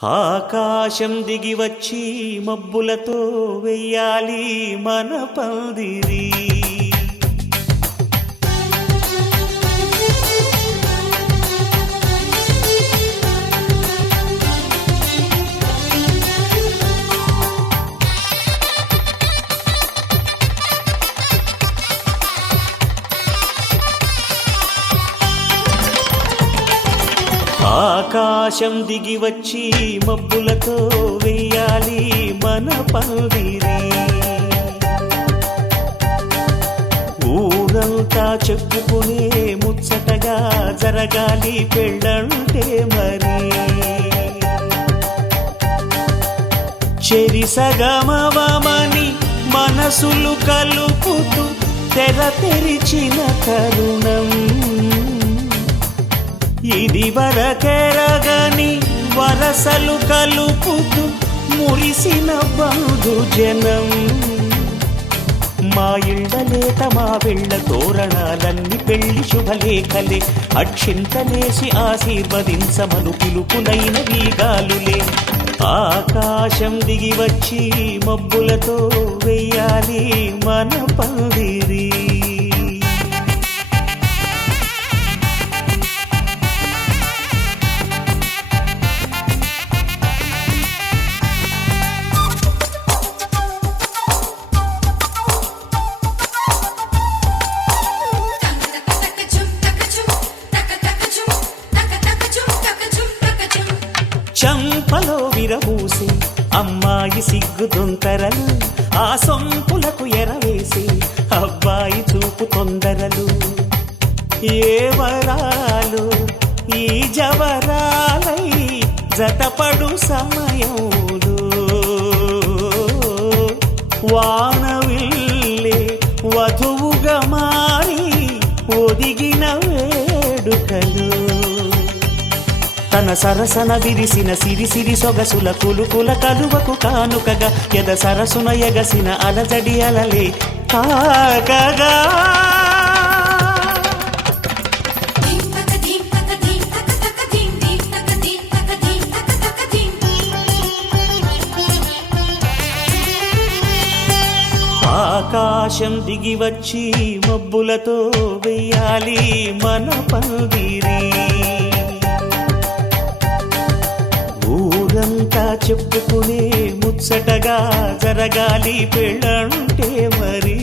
ఆకాశం దిగి వచ్చి మబ్బులతో వెయ్యాలి మన పందిరి. ఆకాశం దిగి వచ్చి మబ్బులతో వెయ్యాలి మన పందిరి. ఊరంతా చెప్పుకునే ముచ్చటగా జరగాలి పెళ్ళంటే మరి. చెరిసగమవమని మనసులు కలుపుతూ తెర తెరిచిన తరుణం ఇది వరకెరగని వరసలు కలుపుతూ మురిసిన బంధుజనం. మా ఇళ్ళలేత మా వెళ్ళ తోరణాలన్నీ పెళ్లి శుభలేఖలే. అక్షింతలేసి ఆశీర్వదించమను పిలుపులైన వీగాలులే. ఆకాశం దిగి వచ్చి మబ్బులతో వెయ్యాలి మన పందిరి. చంపలో విరబూసి అమ్మాయి సిగ్గు దొంతరలు, ఆ సొంపులకు ఎరవేసి అబ్బాయి చూపు తొందరలు. ఏ వరాలు ఈ జవరాలై జతపడు సమయంలో వానవిల్లే వధువుగా మారి ఒదిగిన వేడుకలు. తన సరసన విరిసిన సిరిసిరి సొగసుల కులుకుల కలువకు కానుకగా ఎద సరసున ఎగసిన అలజడి అలలే తాకగా. ఆకాశం దిగి వచ్చి మబ్బులతో వెయ్యాలి మన పందిరి. ఊరంతా చెప్పుకునే ముచ్చటగా జరగాలి పెళ్ళంటే మరి.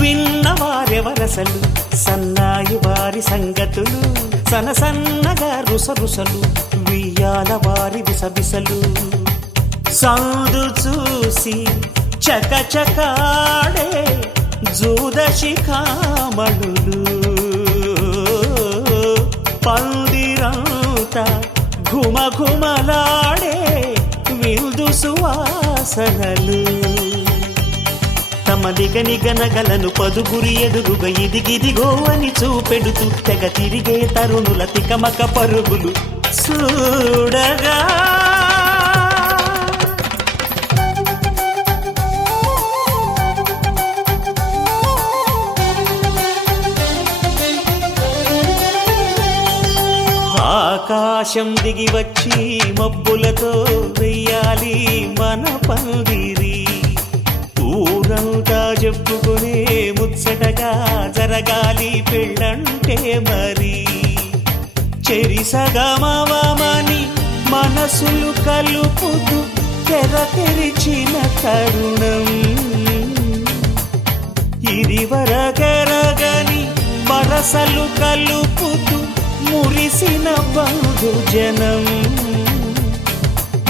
విన్నవారెవరసలు సన్నాయి వారి సంగతులు, సనసన్నగా రుసరుసలు వియ్యాల వారి విసబిసలు. సందు చూసి చకచకాడే జూదశిఖామణులు, పందిరంతా ఘుమఘుమలాడే విందు సువాసనలు. తమ నిగనిగనగలను పదుగురి ఎదురుగా ఇదిగిదిగో అని చూపెడుతూ తెగ తిరిగే తరుణుల తికమక పరుగులు చూడగా. ఆకాశం దిగి వచ్చి మబ్బులతో వెయ్యాలి మన పందిరి. ఊరంతా చెప్పుకునే ముచ్చటగా జరగాలి పెళ్ళంటే మరి. చెరిసగమవమని మనసులు కలుపుతూ తెర తెరిచిన తరుణం ఇది వరకెరగని వరసలు కలుపుతూ మురిసిన బంధుజనం.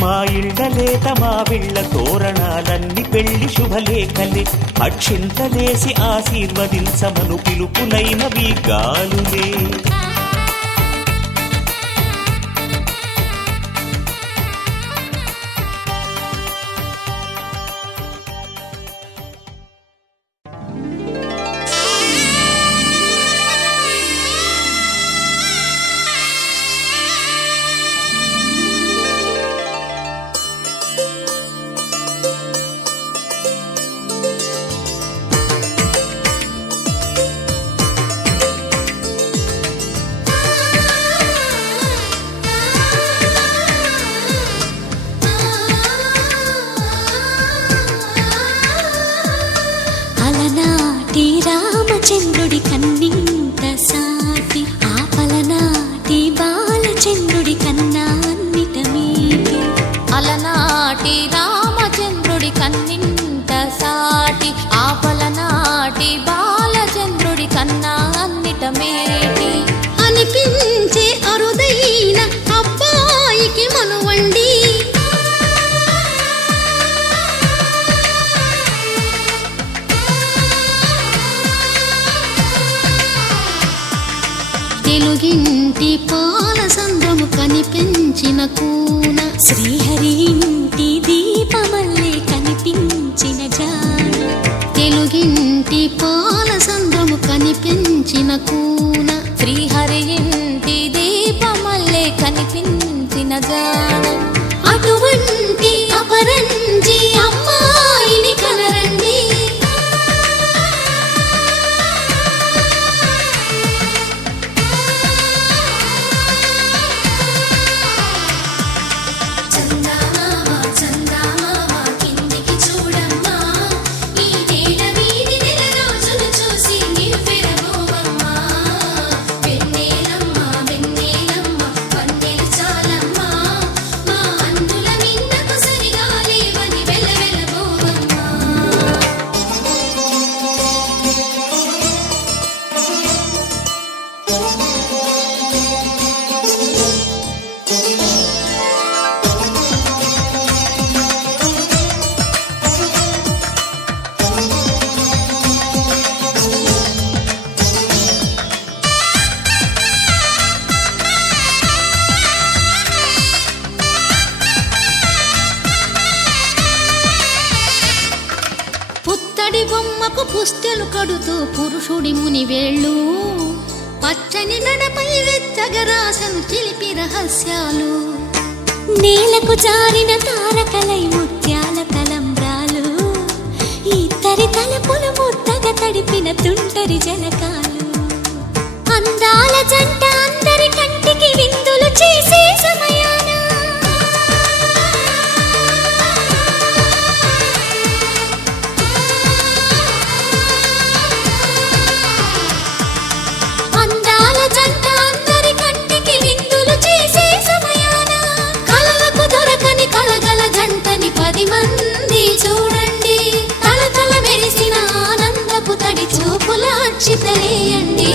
మా ఇళ్ళలేత మా వెళ్ళ తోరణాలన్నీ పెళ్లి శుభలేఖలే. అక్షింతలేసి ఆశీర్వదించమను పిలుపులైన వీగాలులే. కనిపించిన కూన శ్రీహరి ఇంటి దీపమల్లే కనిపించిన జాడ తెలుగింటి పాల సంద్రము కనిపించిన కూన శ్రీహరి ఇంటి దీపమల్లే కనిపించిన జాడ అటువంటి అపరంజి అమ్మాయిని కనరండి బొమ్మకు పుస్తెలు కడుతూ పురుషుడి ముని వేళ్ళు పచ్చని నడపై వెచ్చగరాసను చిలిపి రహస్యాలు నేలకు జారిన తారకలై ముత్యాల తలంబ్రాలు ఇద్దరి తలపులు ముద్దగా తడిపిన తుంటరి జలకాలు అందాల జంట అందరి కంటికి విందులు చేసే సమయాన మంది చూడండి తలతల మెరిసిన ఆనందపు తడి చూపుల అక్షితలేయండి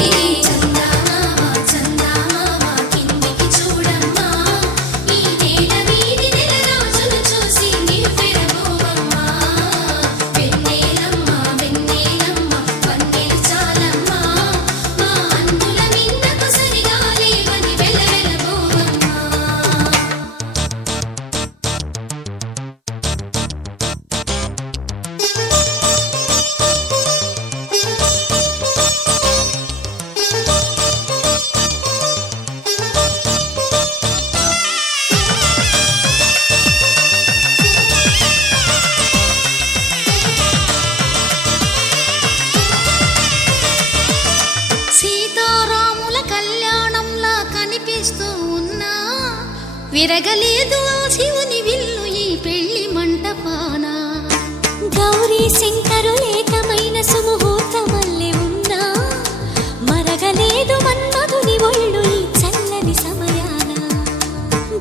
విరగలేదు శివుని విల్లు ఈ పెళ్లి మంటపాన గౌరీ శంకరులేకమైన సుముహూర్తమల్లె ఉన్నా మరగలేదు మన్మధుని ఒళ్ళు ఈ చల్లని సమయాన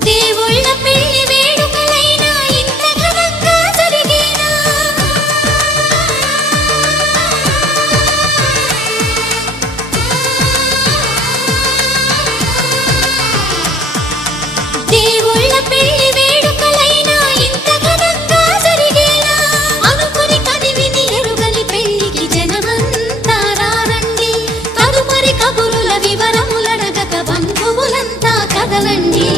దేవుళ్ళ పెళ్లి వేడుకలైనా ఇంత ఘనంగా జరిగేనా దేవుళ్ళ పెళ్లి వేడుకలైనా ఇంత ఘనంగా జరిగేలా అనుకుని కదివిని ఎరుగని పెళ్లికి జనమంతా రారండి తదుపరి కబురుల వివరములడగక బంధువులంతా కదలండి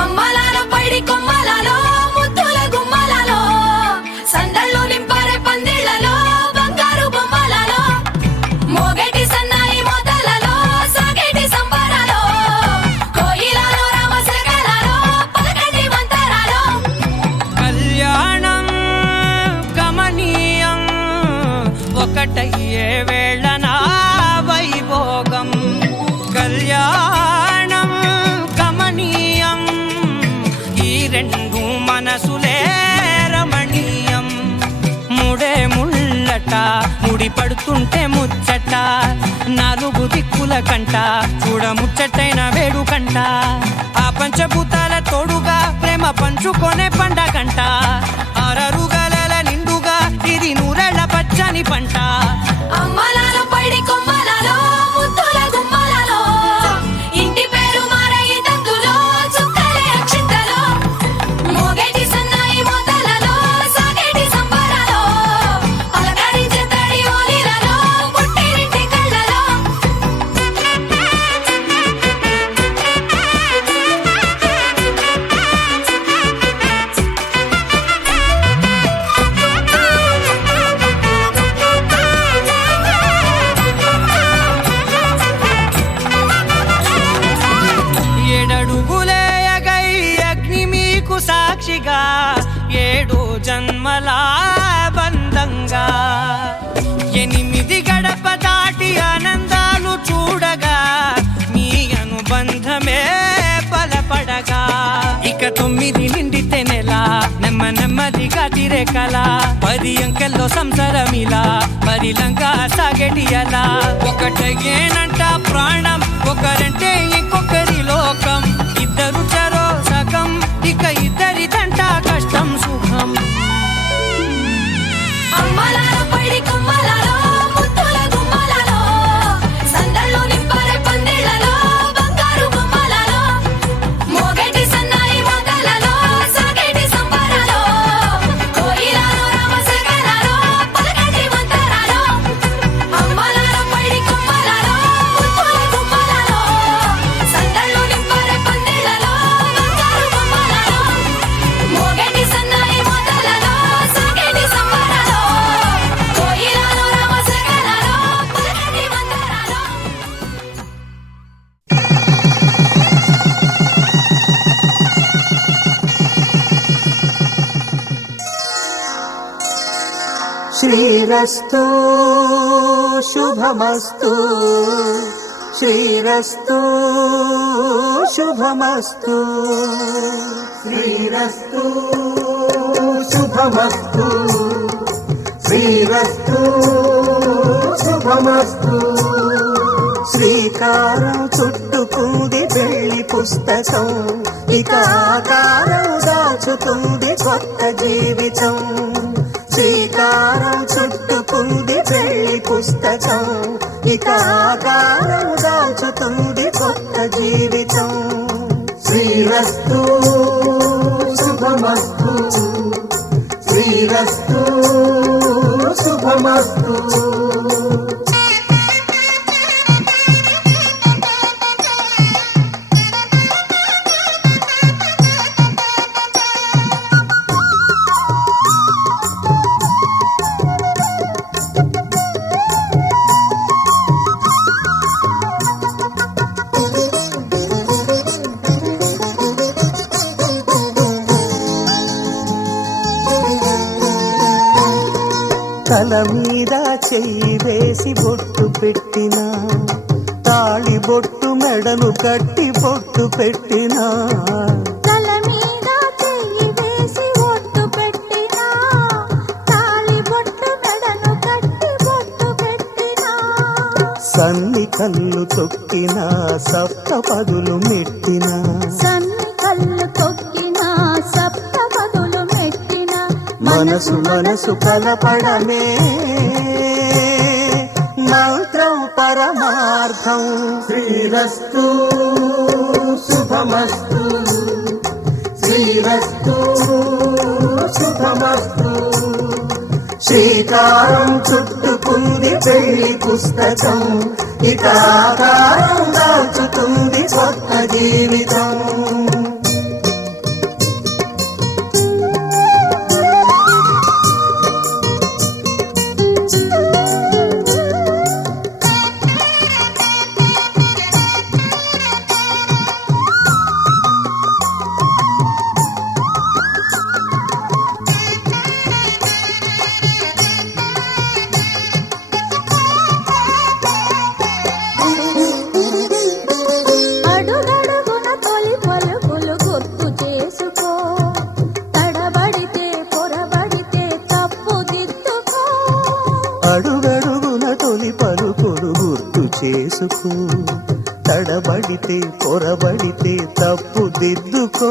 అమ్మలాలో పైడి కొమ్మలలో ముద్దుల గుమ్మలలో సందళ్ళు నింపారే పందిళ్లలో బంగారు బొమ్మలలో మోగేటి సన్నాయి మోతలలో సాగేటి సంబరాలో కోయిలలో రామశకలలో పలకండి మంతరాలో కళ్యాణం గమనీయం ఒకటయ్యే వేళన వైభోగం కళ్యాణం గమనీయం ఈ రెండు మనసులే రమణీయం ముడే ముళ్ళట ముడి పడుతుంటే ముచ్చట నాలుగు దిక్కుల కంట చూడ ముచ్చటైన వేడుకంట ఆ పంచభూతాల తోడుగా ప్రేమ పంచుకొనే పండగంట ఆరరుగల నిండుగా ఇది నూరెళ్ళ పచ్చని పంట అమ్మలాలో పడి కొమ్మలలో ముద్దుల గుమ్మలలో ఇంటి పేరు మారయి తందులో చుక్కలే అక్షింతలో మోగేటి సన్నాయి మోతలలో సాగేటి సంబరాలో పలకరించే తడి ఓలిలలో పుట్టినింటి కళ్ళలో ఏడడుగులేయగై అగ్ని మీకు సాక్షిగా 7 జన్మల బంధంగా 8 గడప దాటి ఆనందాలు చూడగా మీ అనుబంధమే బలపడగా ఇక 9 నిండితే నెల నెమ్మదిగా తిరే కల 10 అంకెల్లో సంసారమిలా పరిలంగా సాగటి అలా ఒకటేనంట ప్రాణం ఒకరంటే ఇంకొకరి లోకం ఇద్దరు చరో సగం ఇక ఇద్దరిదంట కష్టం సుఖం అమ్మలాలో పడి కొమ్మలలో ముద్దుల గుమ్మలలో సందళ్ళు నింపరే పందిళ్ళలో బంగారు గుమ్మలలో మోగేటి సన్నాయి మోతలలో సాగేటి సంబరాలో కోయిలలో రామశకరాలో పలకటి మంతరాలో అమ్మలాలో పడి కొమ్మలలో ముద్దుల గుమ్మలలో సందళ్ళు నింపరే పందిళ్ళలో బంగారు గుమ్మలలో మోగేటి సన్నాయి మోతలలో సాగేటి సంబరాలో కోయిలలో రామశకరాలో పలకటి మంతరాలో శ్రీరస్తు శుభమస్తు శ్రీరస్తు శుభమస్తు శ్రీరస్తు శుభమస్తు శ్రీరస్తు శుభమస్తు శ్రీకారం చుట్టుకుంది పెళ్లి పుస్తకం ఇక ఆకారం దాచుతుంది కొత్త జీవితం శ్రీకారం చుట్టుకుంది పెళ్లి పుస్తకం ఇక ఆకారం దాచుతుంది కొత్త జీవితం శ్రీరస్తు శుభమస్తు శ్రీరస్తు శుభమస్తు తల మీద చెయ్యి వేసి బొట్టు పెట్టినా తాళి బొట్టు మెడను కట్టి బొట్టు పెట్టినా తల మీద చెయ్యి వేసి ఒట్టు పెట్టినా తాళి బొట్టు మెడను కట్టి బొట్టు పెట్టినా సన్ని కళ్ళు తొక్కినా సప్త పదులు మెట్టినా సన్ని కళ్ళు తొక్కినా సప్త పదులు మెట్టినా మనసు మనసు కలపడమే మంత్రం పరమార్థం శ్రీరస్తు శుభమస్తు శ్రీరస్తు శుభమస్తు శ్రీకారం చుట్టుకుంది పెళ్లి పుస్తకం ఇక ఆకారం దాచుతుంది కొత్త జీవితం తడబడితే పొరబడితే తప్పు దిద్దుకో.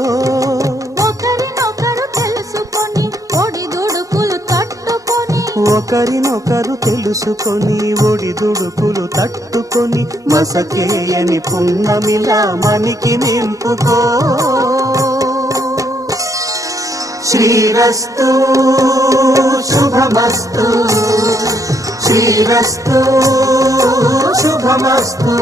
ఒకరినొకరు తెలుసుకొని ఒడిదుడుకులు తట్టుకొని ఒకరినొకరు తెలుసుకొని ఒడిదుడుకులు తట్టుకొని మసకేయని పున్నమిలా మనికి నింపుకో. శ్రీరస్తు శుభమస్తు, శ్రీరస్తు శుభమస్తు.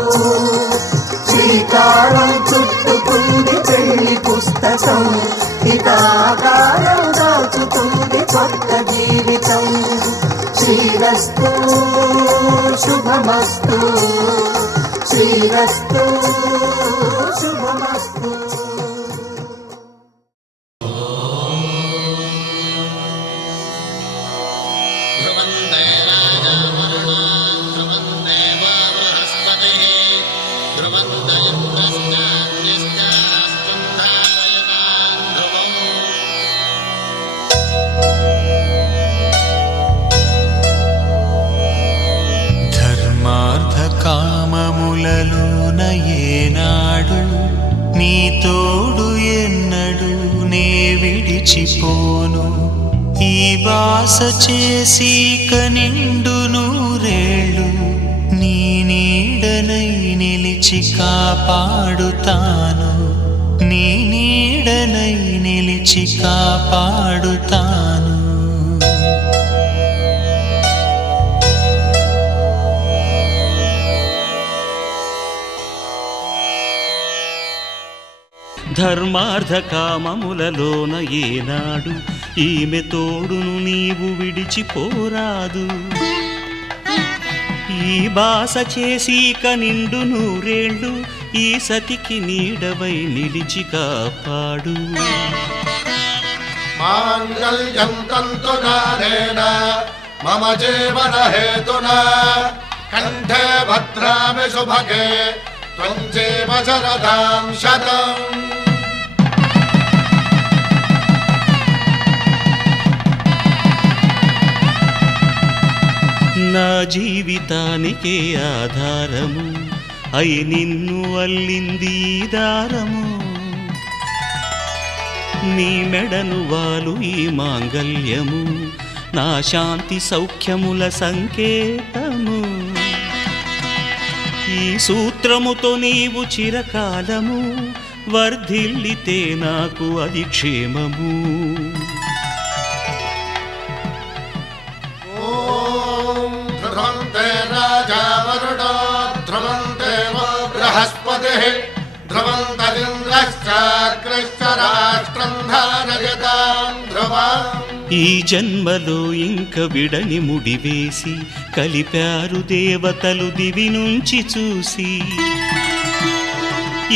శ్రీకారం చుట్టుకుంది పెళ్లి పుస్తకం, ఇక ఆకారం దాచుతుంది కొత్త జీవితం. శ్రీరస్తు శుభమస్తు, శ్రీరస్తు శుభమస్తు. కామములలోన ఏనాడు నీ తోడు ఎన్నడు నే విడిచిపోను. ఈ బాస చేసి కనిండు నూరేళ్ళు నీ నీడనై నిలిచి కాపాడుతాను, నీ నీడనై నిలిచి కాపాడుతాను. ధర్మార్థ కామములలోన ఏనాడు ఈమె తోడును నీవు విడిచిపోరాదు. ఈ బాస చేసి కనిండు నూరేళ్ళు ఈ సతికి నీడవై నిలిచి కాపాడు. మాంగళ్యం తంతునానేన మమ జీవన హేతునా కంఠే భద్రామి శుభగే త్వం జీవ శరదాం శతం. నా జీవితానికే ఆధారము అయి నిన్ను అల్లింది దారము. నీ మెడను వాలు ఈ మాంగల్యము నా శాంతి సౌఖ్యముల సంకేతము. ఈ సూత్రముతో నీవు చిరకాలము వర్ధిల్లితే నాకు అది క్షేమము. ధ్రువంతే రాజా వరుణో ధ్రువంతే బృహస్పతిః ధ్రువంతరింద్రశ్చాగ్రశ్చ రాష్ట్రం ధారయతాం ధ్రువం. ఈ జన్మలో ఇంక విడని ముడివేసి కలిపారు దేవతలు దివి నుంచి చూసి.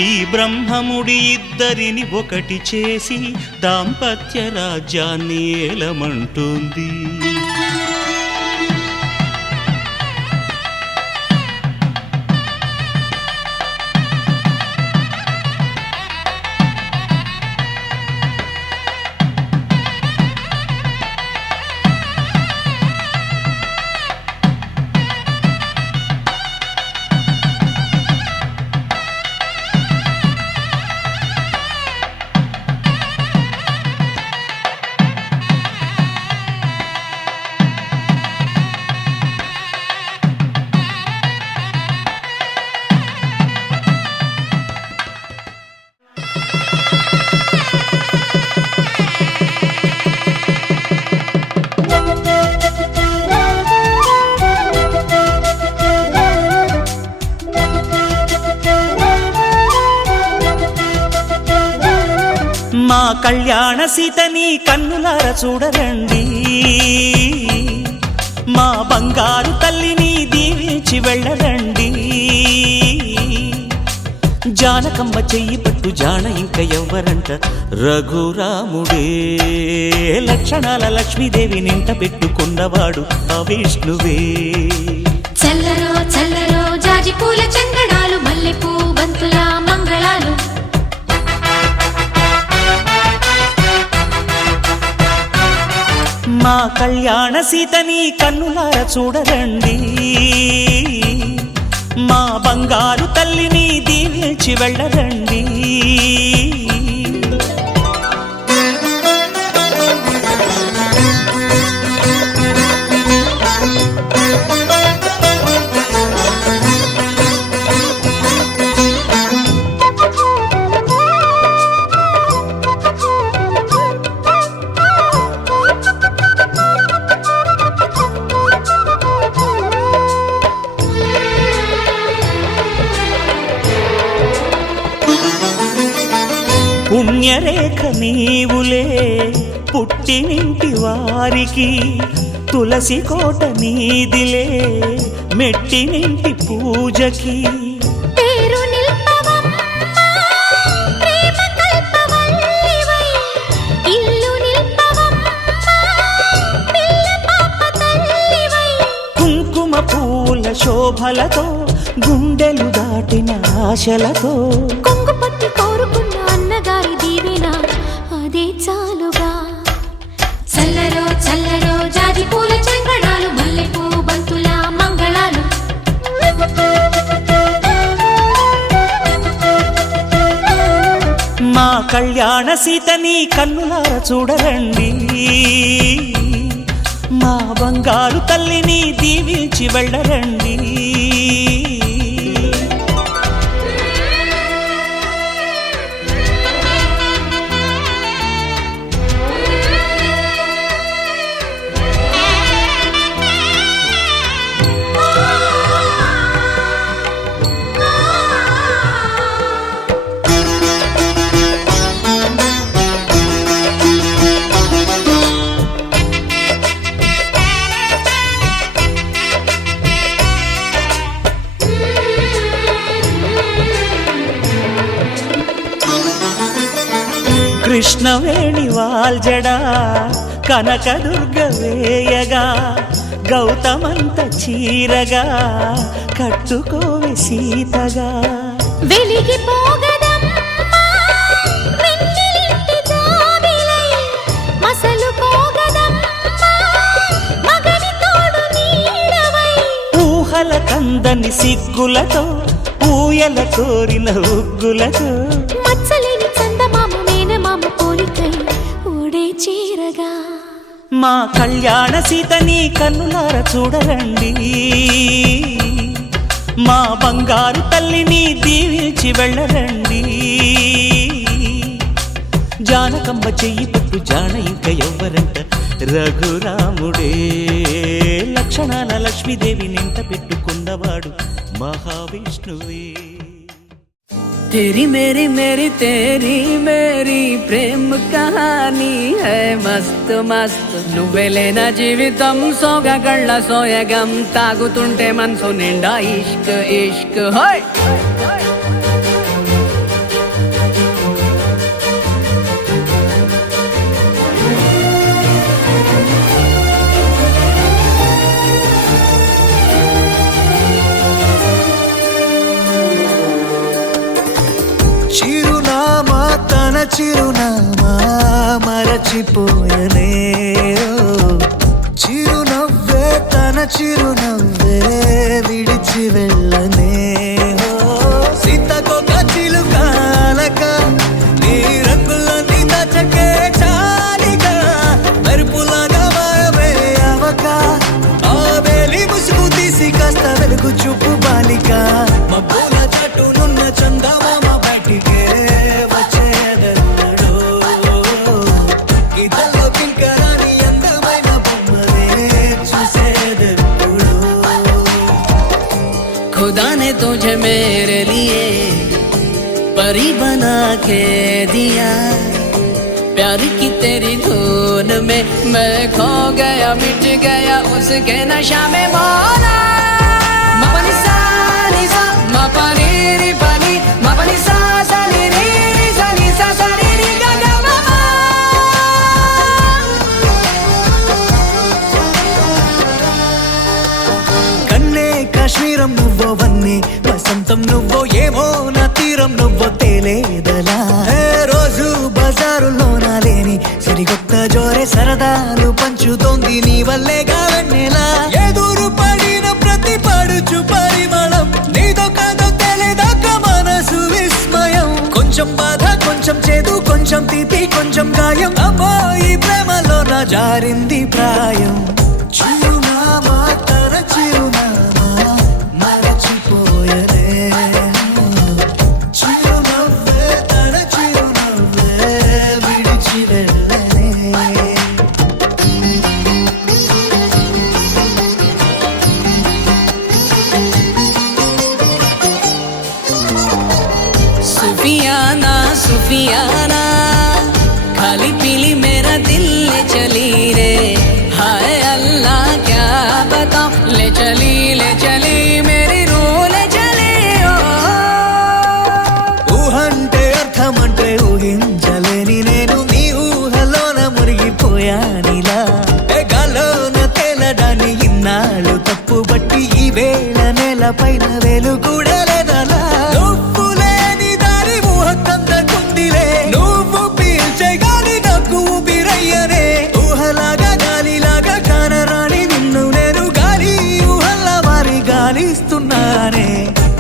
ఈ బ్రహ్మముడి ఇద్దరిని ఒకటి చేసి దాంపత్య రాజ్యాన్ని ఏలమంటోంది. మా కళ్యాణ సీతని కన్నులార చూడరండి, మా బంగారు తల్లిని దీవించి వెళ్ళరండి. జానకమ్మ చెయ్యి పట్టు జాన ఇంక ఎవ్వరంట రఘురాముడే. లక్షణాల లక్ష్మీదేవి నింట పెట్టుకున్నవాడు ఆ విష్ణువే. చల్లరో చల్లరో జాజి పూల చందనాలు మల్లెపూ బంతుల మంగళాలు. మా కళ్యాణ సీతని కన్నులార చూడరండి, మా బంగారు తల్లిని దీవించి వెళ్ళరండి. పుణ్యరేఖ నీవులే పుట్టినింటి వారికి, తులసి కోట నీదిలే మెట్టినింటి పూజకి. పేరు నిల్పవమ్మా ప్రేమ కల్పవల్లివై, ఇల్లు నిల్పవమ్మా పిల్ల పాప తల్లివై. కుంకుమ పూల శోభలతో గుండెలు దాటిన ఆశలతో, కొంగు పట్టి కోరుకున్న అన్నగారి దీవెన అదే చాలుగా. చల్లరో చల్లరో జాజి పూల చంగడాలు, మల్లెపూ బంతుల మంగళాలు. మా కళ్యాణ సీతని కన్నులార చూడరండి. మా బంగారు తల్లిని దీవించి వెళ్ళరండి. కృష్ణవేణి వాల్జడా కనకదుర్గ వేయగా, గౌతమంత చీరగా కట్టుకోవే సీతగా. వెలిగిపోగదమ్మా వెన్నెలింటి జాబిలై, మసలుకోగదమ్మా మగని తోడు నీడవై. ఊహల కందని సిగ్గులతో ఊయల కోరిన ఉగ్గులతో, మచ్చలేని చందమామ మేనమామ పోలికై ఓడే చీరగా. మా కళ్యాణ సీతని కన్నులార చూడరండి. మా బంగారు తల్లిని దీవించి వెళ్ళరండి. జానకమ్మ చెయ్యి పట్టు జాన ఇంక ఎవ్వరంట, రఘురాముడే లక్షణాల లక్ష్మీదేవి నింట పెట్టుకున్నవాడు మహావిష్ణువే. तेरी मेरी मेरी तेरी मेरी प्रेम कहानी है मस्त मस्त. నువ్వెలేనా జీవితం సోగగళ్ళ సోయగం, తాగుతుంటే మనసు నిండా ఇష్క్ ఇష్క్. హోయ్ చిరునామా తన చిరునామా మరచిపోయనే, చిరునవ్వే తన చిరునవ్వే విడిచి వెళ్ళనే. సీతకొక చిలుకాలక నీ రంగులన్నీ దచకే చాలిగా, మెరుపులాగా మాయమే అవక ఆ వేలి ముసుగు తీసి కాస్త వెలుగు చూపు బాలిక. మబ్బుల చట్టునున్న చందమామ బయటికే వచ్చేదెన్నడో, ఇదల్లో కింకరాని అందమైన బొమ్మనే చూసేదెప్పుడు. खुदा ने तुझे मेरे लिए परी बना के दिया, प्यार की तेरी धुन में मैं खो गया मिट गया उसके नशा में मौला. मपनी सा नी सा मपनी री पनी मपनी सा सा नी री री सा नी सा सा नी री गा गा मा मा. కన్నే కాశ్మీరం నువ్వో వన్నే వసంతం నువ్వో ఏమో నా తీరం నువ్వో తేలేదలా. రోజు బజారులోన లేని సరికొత్త జోరే సరదాలు పంచుతోంది నీ వల్లేగా వెన్నెలా. ఎదురు పడిన ప్రతి పడుచు పరిమళం నీతో తీపి కొంచెం గాయం అమ్మో ఈ ప్రేమలో నా జారింది ప్రాయం చిరునామా తన చిరునామా మరచిపోయనే చిరునవ్వే తన చిరునవ్వే విడిచి వెళ్ళనే सुफियाना सुफियाना खाली पीली मेरा दिल ले चली रे हाय अल्लाह क्या बताऊं ले चली मेरी रूह ले चली ओ ఊహంటే అర్థమంటే ఊహించలేని నేను నీ ఊహలోన మురిగిపోయానిలా గాల్లోన తేలడాన్ని ఇన్నాళ్ళు తప్పుబట్టి ఈ వేళ నేల పైన వేలు కూడా లేదలా నువ్వు లేని దారి ఊహకందకుందిలే నువ్వు పీల్చే గాలి నాకు ఊపిరయ్యనే ఊహలాగా గాలిలాగా కానరాని నిన్ను నేను గాలి ఊహల్లా మారి గాలిస్తున్నానే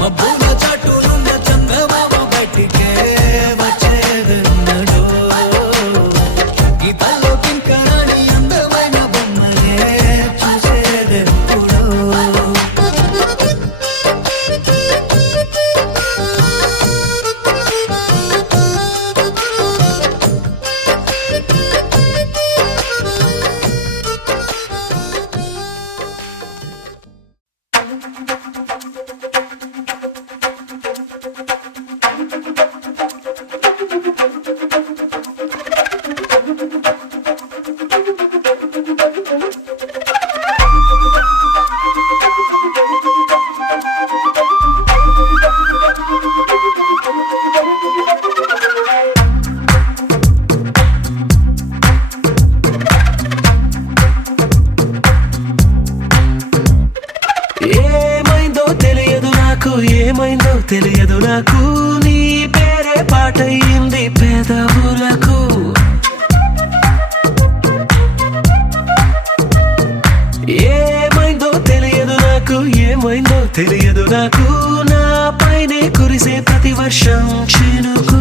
మబ్బుల చాటునున్న చందమామ బయటికే వచ్చేదన్నడో గీతల్లో కింకరాని అందమైన బొమ్మలే చూసేదెప్పుడో ఏమైందో తెలియదు నాకు ఏమైందో తెలియదు నాకు నీ పేరే పాటయింది పెదవులకు ఏమైందో తెలియదు నాకు ఏమైందో తెలియదు నాకు నా పైనే కురిసే ప్రతి వర్షం చినుకు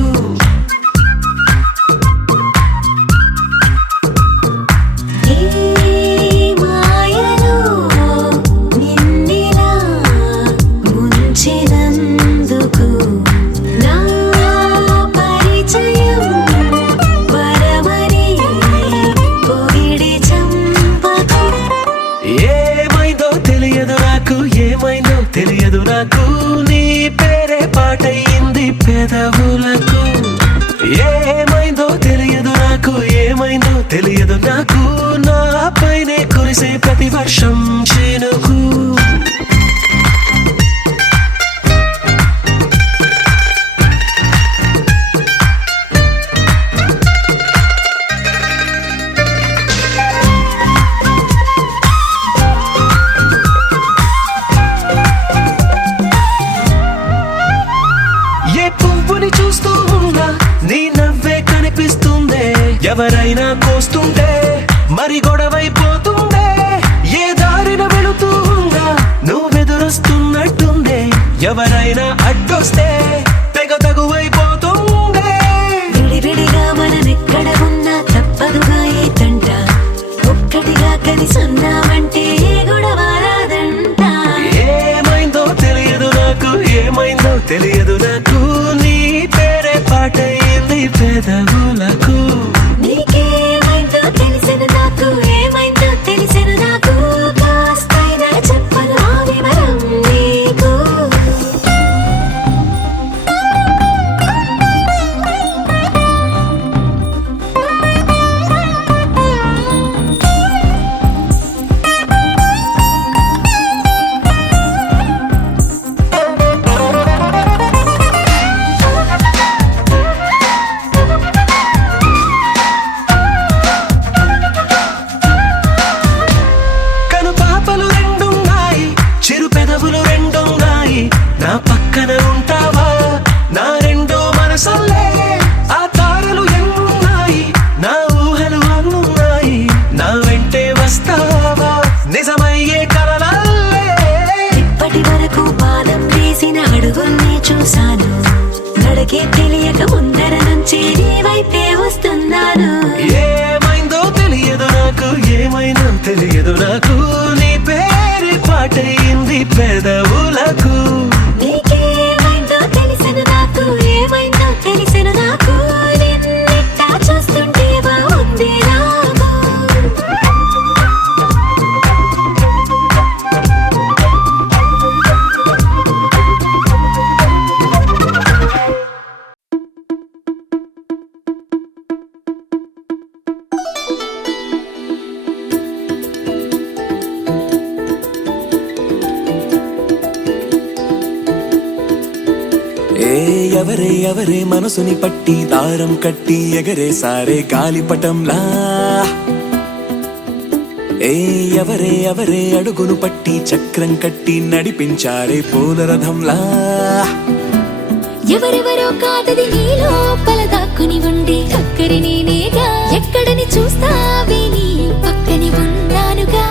మాయలో నిన్నిలా ముంచినందుకు నా పరిచయం వరమని పొగిడి చంపకు ఏమైందో తెలియదు నాకు ఏమైందో తెలియదు నాకు నీ పేరే పాటయింది పెదవులకు ఏమైందో తెలియదు నాకు ఏమైందో తెలియదు నాకు నా పైనే కురిసే ప్రతి వర్షం చినుకు ఏ పువ్వుని చూస్తూ ఉన్నా నీ నవ్వే కనిపిస్తుందే ఎవరైనా కోస్తుంటే మరి గొడవైపోతుందే ఏ దారిన వెళుతూ ఉన్నా నువ్వెదురొస్తున్నట్టుందే ఎవరైనా అడ్డొస్తే తెగ తగువైపోతుందే విడివిడిగా మనమెక్కడ ఉన్నా తప్పదుగా ఏ తంట ఒక్కటిగా కలిసి ఉన్నామంటే గొడవ రాదంట ఏమైందో తెలియదు నాకు ఏమైందో తెలియదు నాకు నీ పేరే పాటయింది పెదవులకు నీకేమైందో తెలిసిన నాకు ఏమైందో తెలిసిన నాకు కాస్తైనా చెప్పను ఆ వివరం నీకు కను పాపలు రెండున్నాయి చిరు పెదవులు రెండున్నాయి నా పక్కన ఉంటావా నా రెండో మనసల్లే ఆ తారలు ఎన్నున్నాయి నా ఊహలు అన్నున్నాయి నా వెంటే వస్తావా నిజమయ్యే కలలల్లే ఇప్పటి వరకు పాదం వేసిన అడుగుల్ని చూశాను నడకే తెలియక ముందర నన్ను నుంచి నీ వైపే వస్తున్నాను. ఏమైందో తెలియదు నాకు, ఏమైందో తెలియదు నాకు, నీ పేరు పాటయింది పెదవులకు. నీకేమైందో తెలిసెను నాకు, ఏమైందో తెలిసెను నాకు, నిన్నిట్టా చూస్తుంటే బాగుంది నాకు. ఎవరే ఎవరే మనసుని పట్టి దారం కట్టి ఎగరేసారే గాలిపటంలా. ఎవరే ఎవరే అడుగును పట్టి చక్రం కట్టి నడిపించారే పూలరథంలా. ఎవరెవరో కాదది నీ లోపల దాక్కుని ఉండే అక్కడి నేనేగా, ఎక్కడని చూస్తావే నీ పక్కని ఉన్నానుగా.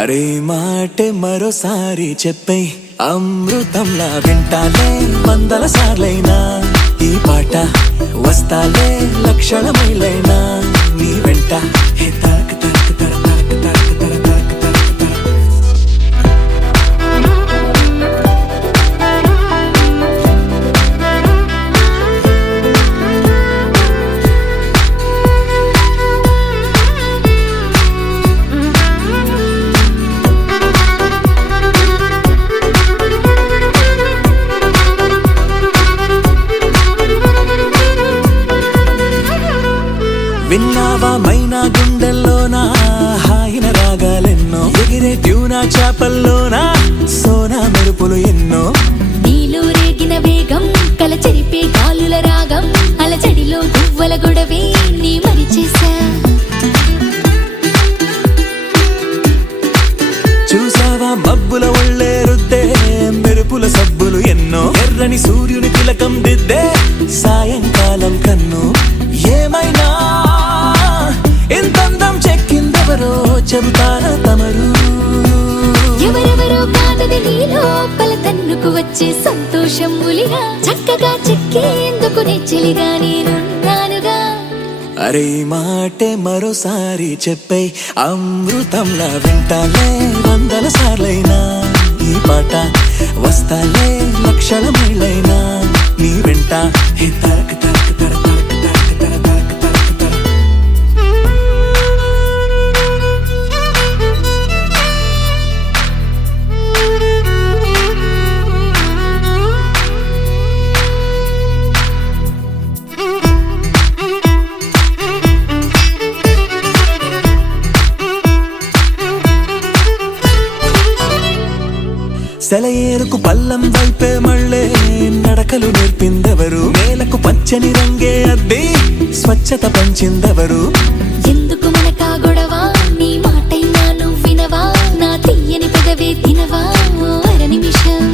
అరే మాటే మరోసారి చెప్పే అమృతంలా వింటాలే 100 సార్లైనా ఈ పాట, వస్తాలే లక్షల మైలైనా నీ వెంట. హే తరక తరక తర తరక తరక తర తరక తరక తర. విన్నావా మైనా గుండెల్లోనా హాయిన రాగాలెన్నో, ఎగిరే ట్యూనా చేపల్లోనా సోనా మెరుపులు ఎన్నో. నీలో రేగిన వేగం కల చెరిపే గాలుల రాగం, అలజడిలో గువ్వల గొడవే నీ మరిచేసా. చూసావా మబ్బుల ఒళ్ళే రుద్దే మెరుపుల సబ్బులు ఎన్నో, ఎర్రని సూర్యుని తిలకం దిద్దే సాయంకాలం కన్ను. ఏమైనా ఎంతందం చెక్కిందెవరో చెబుతారా తమరు. ఎవరెవరో కాదది నీ లోపల తన్నుకు వచ్చే సంతోషం ములిగా, చక్కగా చెక్కేందుకు నెచ్చిలిగా నేనున్నానుగా. అరే మాటే మరోసారి చెప్పే అమృతంలా వింటాలే 100 సార్లైనా ఈ పాట, వస్తాలే లక్షల మైలైనా నీ వెంట. హే తరక తరక తర తరక తరక తర తరక తరక తర. సెలయేరుకు పల్లం వైపే మళ్ళే నడకలు నేర్పిందెవరు, నేలకు పచ్చని రంగే అద్ది స్వచ్ఛత పంచిందెవరు. ఎందుకు మనకా గొడవ, నీ మాటైనా నువ్వు వినవా, నా తీయని పెదవే తినవా ఓ అర నిమిషం.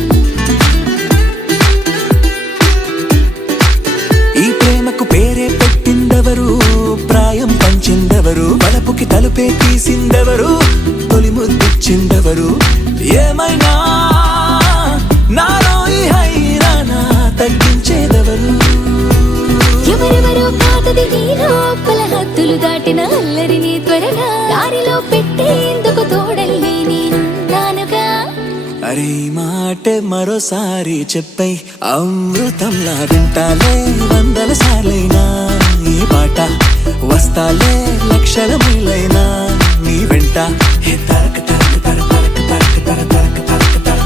ఈ ప్రేమకు పేరే పెట్టిందెవరు, ప్రాయం పంచిందెవరు, బలపుకి తలుపే తీసిందెవరు, తొలి ముద్దిచ్చిందెవరు. ఏమైనా నాలో ఈ హైరానా తగ్గించేదెవరు. ఎవరెవరో కాదది నీ లోపల హద్దులు దాటిన అల్లరిని త్వరగా దారిలో పెట్టేందుకు తోడల్లి నేనున్నానుగా. అరే మాటే మరోసారి చెప్పై అమృతంలా వింటాలే 100 సార్లైనా ఈ పాట, వస్తాలే లక్షల మైలైనా నీ వెంట. హే తరక తరక తర తరక తరక తర తరక తరక తర.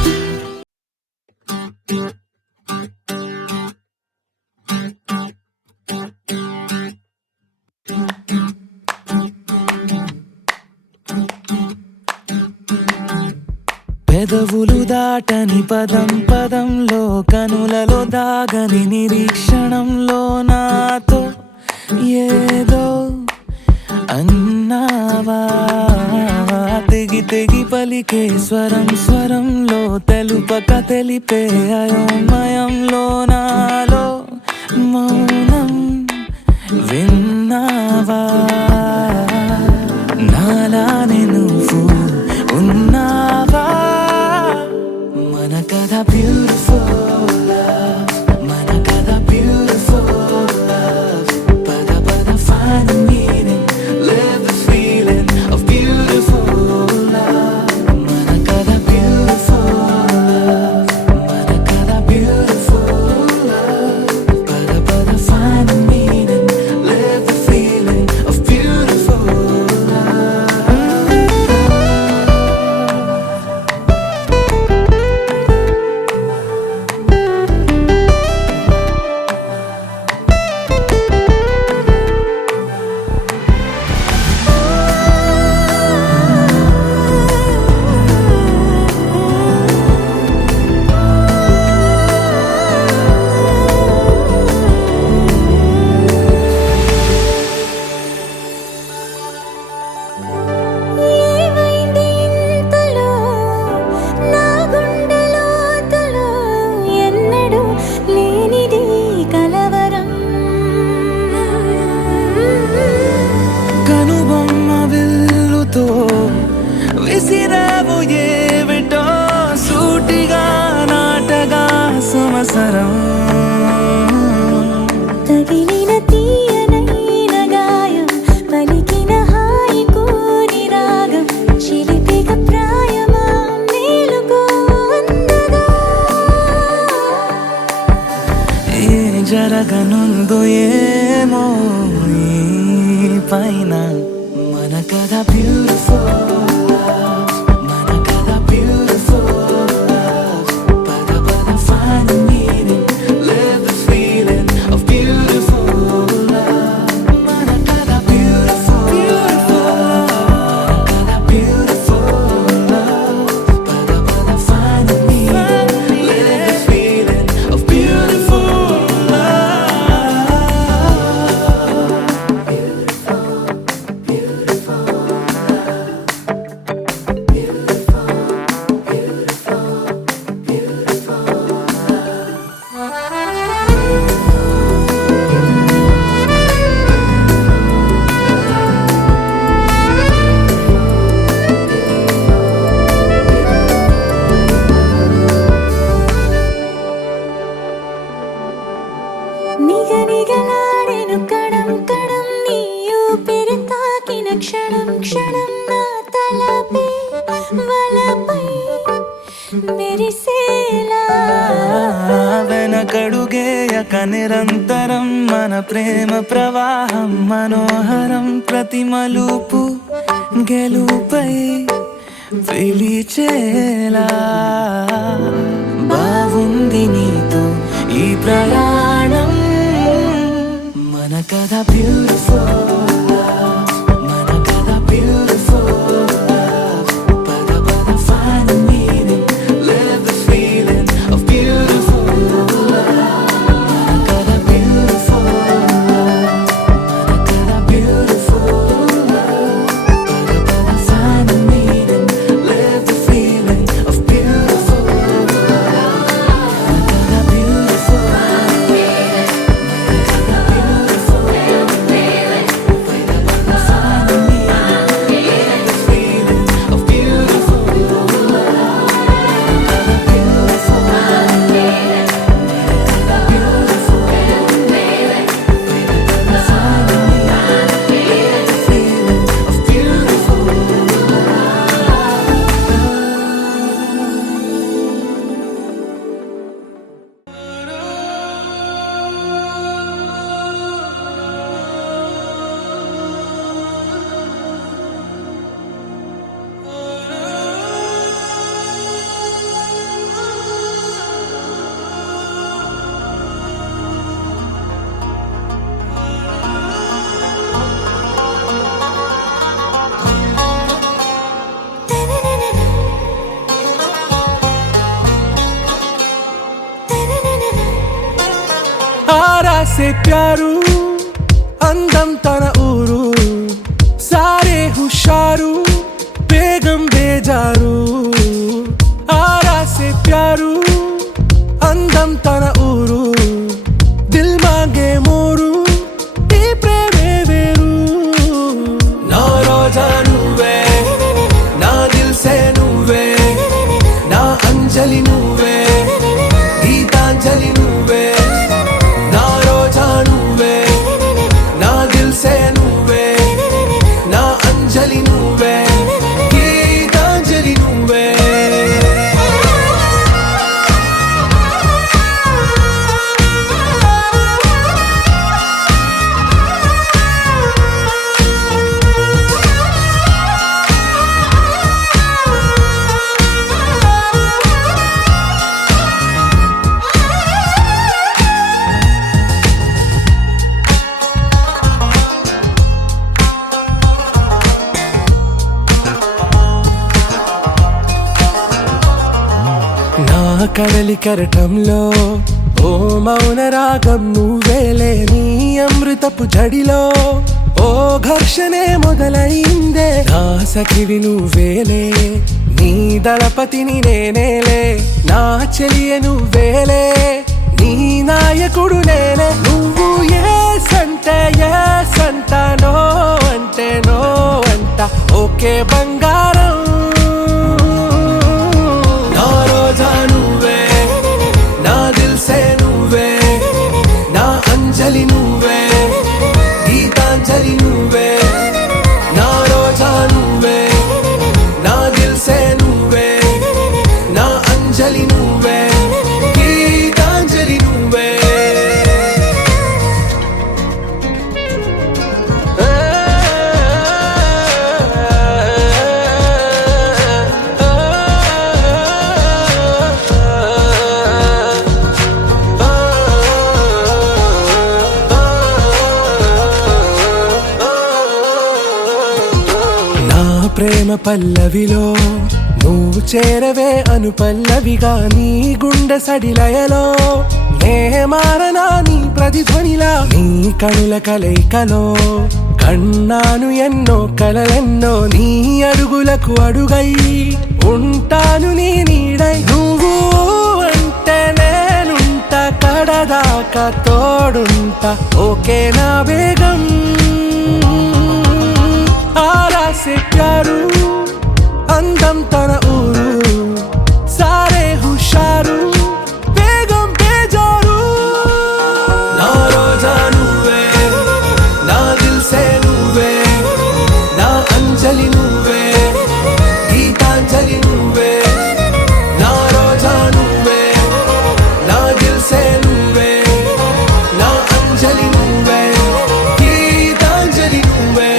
పెదవులు దాటని పదం పదంలో, కనులలో దాగని నిరీక్షణంలో నాతో ఏదో అన్నావా. తెగి తెగి పలికే స్వరం స్వరంలో, తెలుపక తెలిపే అయోమయంలో నాలో మౌనం విన్నావా. నాలానే నువ్వు ఉన్నావా. మన కథ బ్యూటిఫుల్, మన కథ బ్యూటిఫుల్. జరగనుందు ఏమో ఈ పైన మన కథ బ్యూటిఫుల్ మన కథ బ్యూటిఫుల్ పద పద find the meaning live the feeling of beautiful మన కథ beautiful మన కథ beautiful పద పద find the meaning live the feeling of beautiful నిగనిగలాడెను కణం కణం నీ ఊపిరి తాకిన క్షణం క్షణం నా తలపై వలపై మెరిసేలా వెనకడుగేయక నిరంతరం మన ప్రేమ ప్రవాహం మనోహరం ప్రతి మలుపు గెలుపై పిలిచేలా బాగుంది నీతో ఈ ప్రయాణం మన కథ బ్యూటిఫుల్ మన కథ బ్యూటిఫుల్ పద పద find the meaning live the feeling of beautiful మన కథ beautiful మన కథ beautiful పద పద find the meaning live the feeling of beautiful మన కథ beautiful आरा से प्यारू अंदम तन ऊरू सारे हुशारू बेगम बेजारू आरा से प्यारू अंदम तन ऊरू दिल मांगे मोरू ఈ ప్రేమే వేరు నా రోజా నువ్వే నా దిల్ సే నువ్వే నా అంజలి నువ్వే గీతాంజలి నువ్వే నా రోజా నువ్వే నా దిల్ సే నువ్వే నా అంజలి నువ్వే గీతాంజలి నువ్వే నా కడలి కరటంలో ఓ మౌన రాగం నువ్వేలే నీ అమృతపు జడిలో ఓ ఘర్షణే మొదలైందే నా సఖివి నువ్వేలే నీ దళపతిని నేనేలే నా చెలియ నువ్వేలే నీ నాయకుడు నేనే నువ్వు ఏ సంట నో అంటే నో అంట ఓకే బంగారం నా రోజా నువ్వే నా దిల్ సే నువ్వే నా అంజలి నువ్వే గీతాంజలి నువ్వే నా రోజా నువ్వే నా దిల్ సే నువ్వే నా అంజలి నువ్వే గీతాంజలి నువ్వే పల్లవిలో నువ్వు చేరవే అను పల్లవిగా నీ గుండె సడిలయలో నే మారనా నీ ప్రతిధ్వనిలా నీ కనుల కలయికలో కన్నాను ఎన్నో కలలెన్నో నీ అడుగులకు అడుగై ఉంటాను నీ నీడై నువ్వు అంటే నేనుంట కడదాకా తోడుంట ఓకే నా బేగం आरा से प्यारू అందం తన ఊరు సారే హుషారు బేగం బేజారు నా రోజా నువ్వే నా దిల్ సే నువ్వే నా అంజలి నువ్వే గీతాంజలి నువ్వే నా రోజా నువ్వే నా దిల్ సే నువ్వే నా అంజలి నువ్వే గీతాంజలి నువ్వే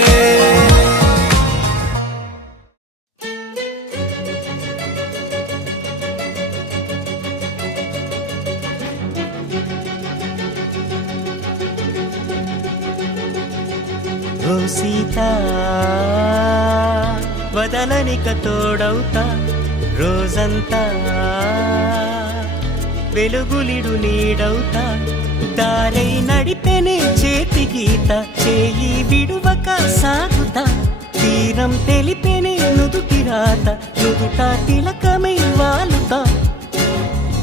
ఓ సీత వదలనిక తోడవుతా రోజంతా వెలుగులిడు నీడవుతా దారై నడిపెనే చేతి గీత చేయి విడువక సాగుతా తీరం తెలిపెనే నుదుటి రాత నుదుట తిలకమై వాలుతా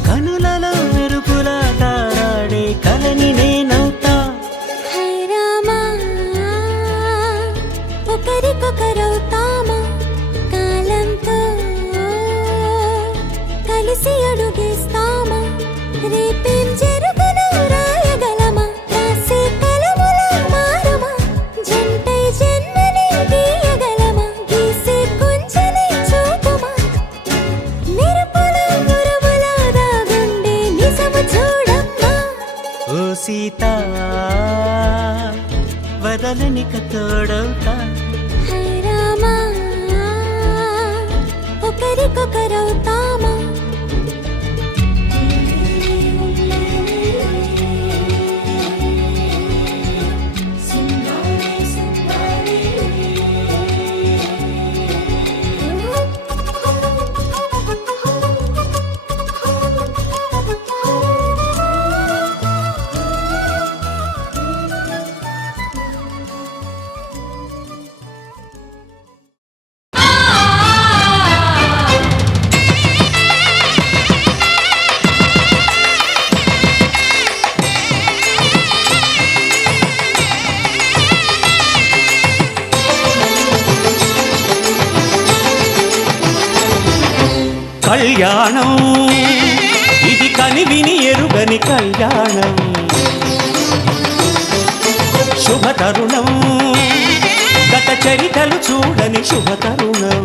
కనులలో మెరుపులా తారాడే కలని నేనవుతా హై రామా ఒకరికొకరవుతామా కాలంతో కలిసి అడుగేస్తామా రేపేం జరుగును రాయగలమా రాసే కలములా మారుమా జంటై జన్మని గీయగలమా గీసే కొంచెని చూపుమా మెరుపుల మురుముల దాగుండే నిజము చూడమ్మా ఓ సీత వదలనిక తోడవుతా హై రామా ఒకరికొకరవుతామా కళ్యాణం ఇది కనివిని ఎరుగని కళ్యాణం శుభతరుణం గత చరితలు చూడని శుభతరుణం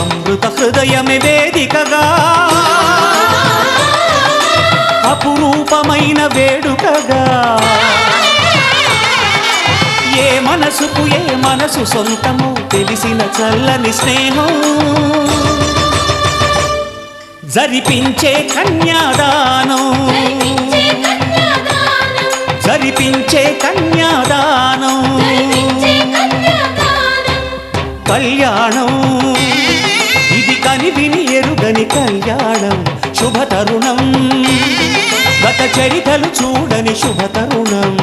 అమృత హృదయమే వేదికగా అపురూపమైన వేడుకగా ఏ మనసుకు ఏ మనసు సొంతము తెలిసిన చల్లని స్నేహం జరిపించే కన్యాదానం జరిపించే కన్యాదానం కళ్యాణం ఇది కనివిని ఎరుగని కళ్యాణం శుభతరుణం గత చరితలు చూడని శుభతరుణం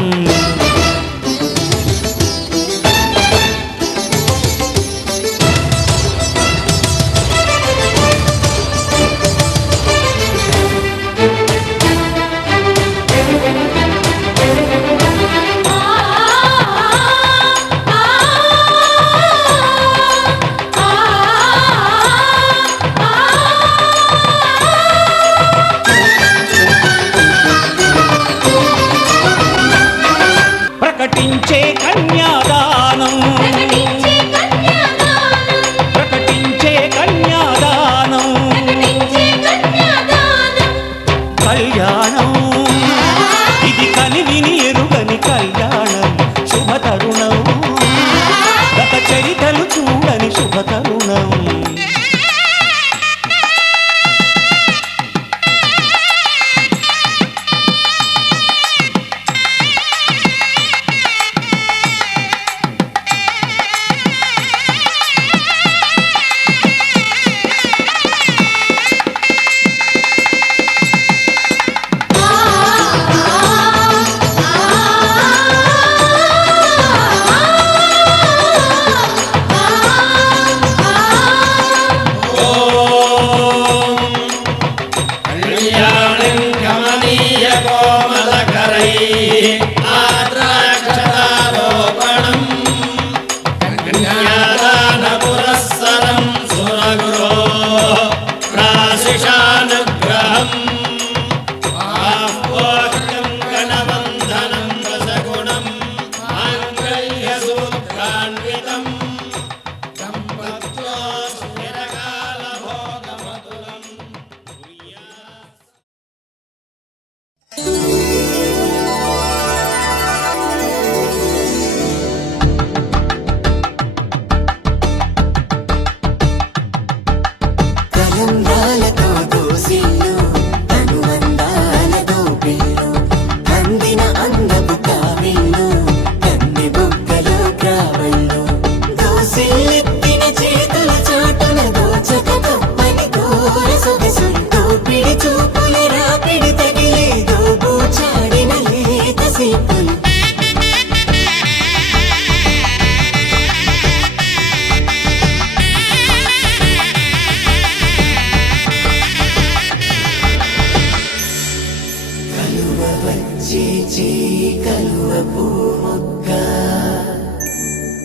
కలువ వచ్చే చేయి కలువ పూముక్క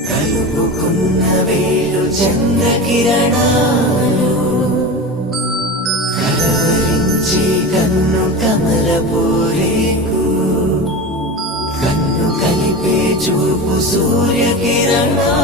కలుపుకున్న వేలు చంద్రకిరణాలు కలవరించి కన్ను కమల పూరేకు కన్ను కలిపే చూపు సూర్యకిరణాలు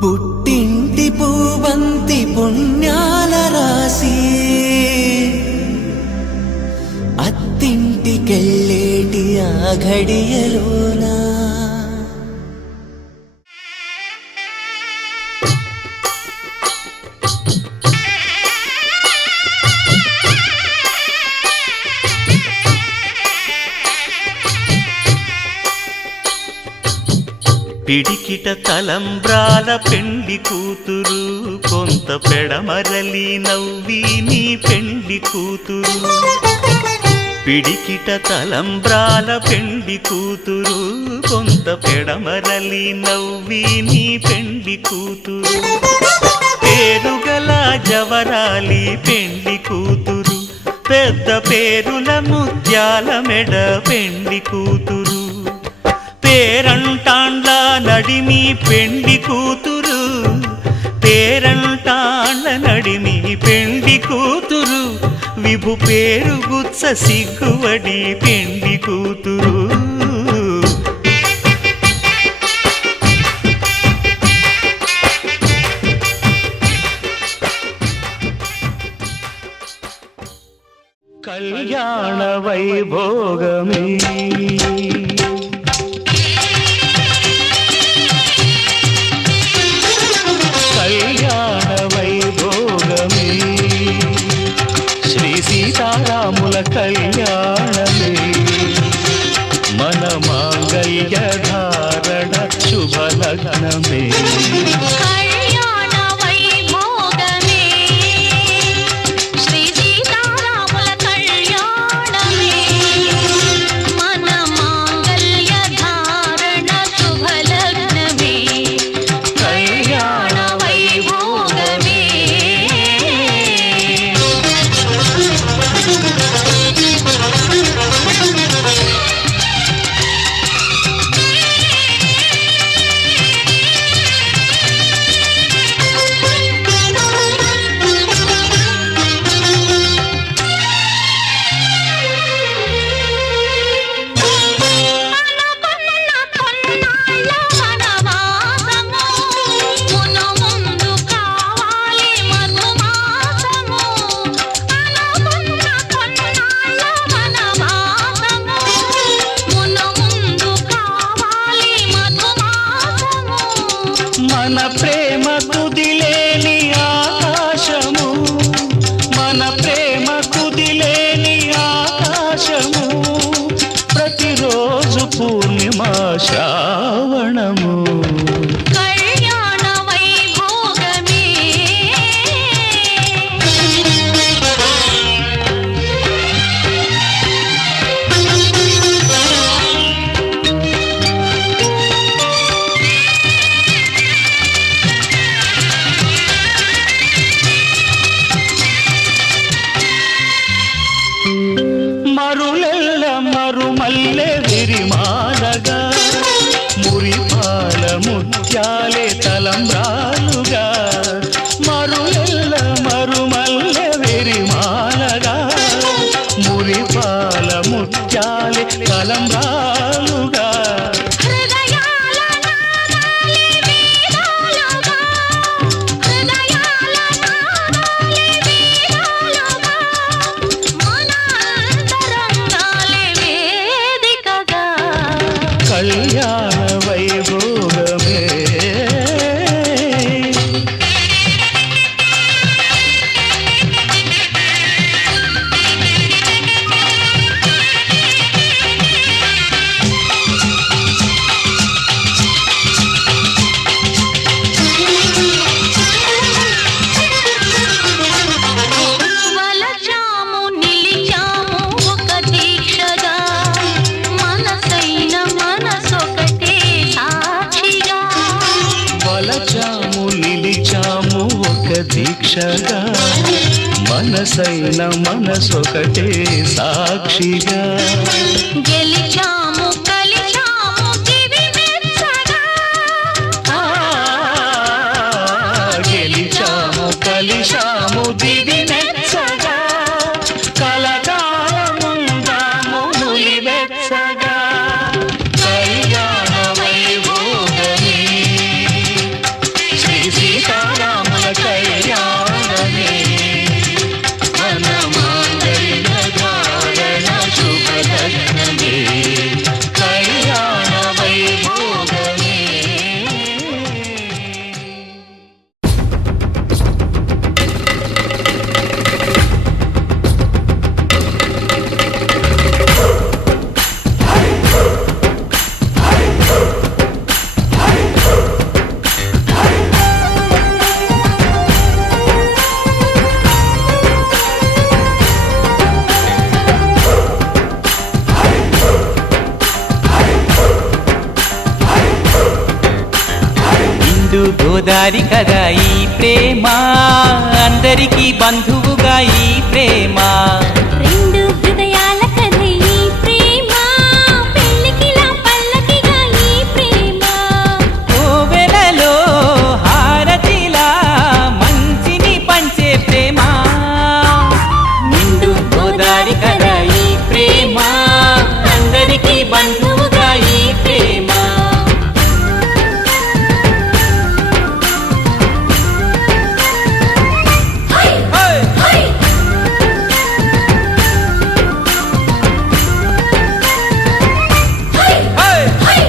పుట్టింటి పూవంతి పుణ్యాల రాసి అత్తింటికెళ్ళేటి ఆ ఘడియలోనా పిడికిట తలంబ్రాల పెండి కూతురు కొంత పెడమరలి నవ్వి నీ పెండి కూతురు పిడికిట తలంబ్రాల పెండి కూతురు కొంత పెడమరలి నవ్వి నీ పెండి కూతురు పేరుగల జవరాలి పెండి కూతురు పెద్ద పేరుల ముత్యాల మెడ పెండి కూతురు పేరంటాండ్ల నడిమి పెండి కూతురు పేరంటాండ్ల నడిమి పెండి కూతురు విభు పేరు గుత్స సిగ్గువడి పెండి కూతురు కళ్యాణ వైభోగమే కళ్యాణ వైభోగమే శ్రీ సీతారాముల కళ్యాణమే మన మాంగళ్య ధారణ శుభలగ్నమే కళ్యాణ వైభోగమే శ్రీ సీతారాముల కళ్యాణమే మన మాంగళ్య ధారణ శుభలగ్నమే కళ్యాణ వైభోగమే మన ప్రేమ కుదిలేని ఆకాశము మన ప్రేమ కుదిలేని ఆకాశము ప్రతిరోజు పూర్ణిమా శ్రావణము కళ్యాణ వైభోగమే దీక్షగా మనసైన మనసొకటే సాక్షిగా గెలిచాము కలిచాము దివి మెచ్చగా ఆ, గెలిచాము కలిశాము దివి మెచ్చగా కలకాలముందాము నులివెచ్చగా కళ్యాణ వైభోగమే శ్రీ సీతారాముల కళ్యాణమే మన మాంగళ్య ధారణ శుభలగ్నమే కళ్యాణ వైభోగమే. నిండు గోదారి కదా ఈ ప్రేమ, అందరికీ బంధువుగా ఈ ప్రేమ. రెండు హృదయాల కథ ఈ ప్రేమ పెళ్ళికిలా పల్లకిగా ఈ ప్రేమ కోవెలలో హారతిలా మంచిని పంచే ప్రేమ. నిండు గోదారి కదా ఈ ప్రేమ, అందరికీ బంధువుగా ఈ ప్రేమ. హై హై! హై హై హై!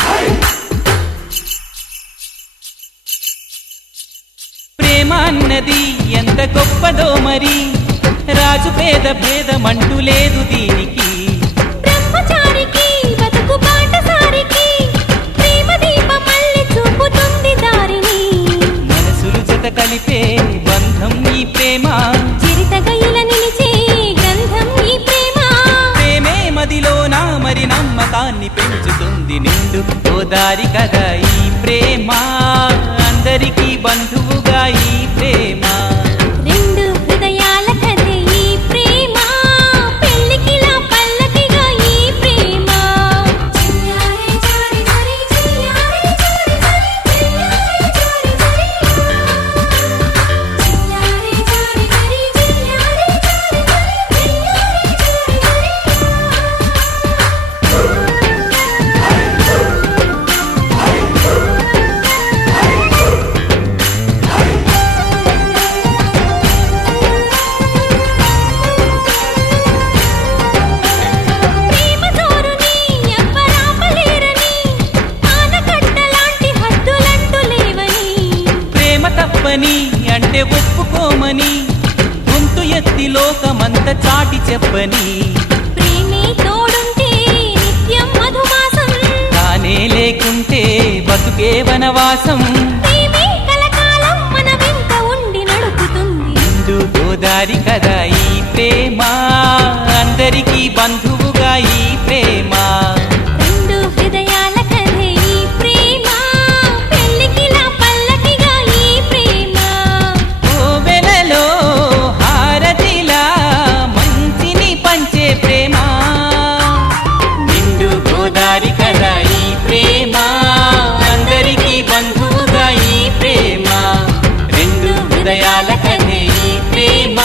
హై ప్రేమ అన్నది ఎంత గొప్పదో మరి, రాజు పేద భేదమంటూ లేదు దీనికి. బ్రహ్మచారికి బతుకు బాటసారికి ప్రేమ దీపం మళ్ళీ చూపుతుంది దారిని మనసులు జత కలిపే బంధం ఈ ప్రేమ. చిరితగైల నిలిచే గంధం ఈ ప్రేమ ప్రేమే మదిలోన మరి నమ్మకాన్ని పెంచుతుంది. నిండు గోదారి కదా ఈ ప్రేమ, అందరికీ బంధువుగా ఈ ప్రేమ. రెండు హృదయాల కథ ఈ ప్రేమ పెళ్ళికిలా పల్లకిగా ఈ ప్రేమ చిల్లారే జారి జారి చిల్లారే జారి జారి చిల్లారే జారి జారి చిల్లారే జారి జారి చిల్లారే జారి ప్రేమ జోరుని ఎవ్వరాపలేరని ఆనకట్టలాంటి హద్దులంటూ లేవని ప్రేమ తప్పని అంటే ఒప్పుకోమని గొంతు ఎత్తి లోకమంత చాటి చెప్పని. ప్రేమే తోడుంటే నిత్యం మధుమాసం తానే లేకుంటే బతుకే వనవాసం. ప్రేమే కలకాలం మన వెంట ఉండి నడుపుతుంది నిండు గోదారి కదా ఈ ప్రేమ, అందరికీ బంధువుగా ఈ ప్రేమ. రెండు హృదయాల కథ ఈ ప్రేమ పెళ్ళికిలా పల్లకిగా ఈ ప్రేమ కోవెలలో హారతిలా మంచిని పంచే ప్రేమ. నిండు గోదారి కదా ఈ ప్రేమ, అందరికీ బంధువుగా ఈ ప్రేమ. రెండు హృదయాల కథ ఈ ప్రేమ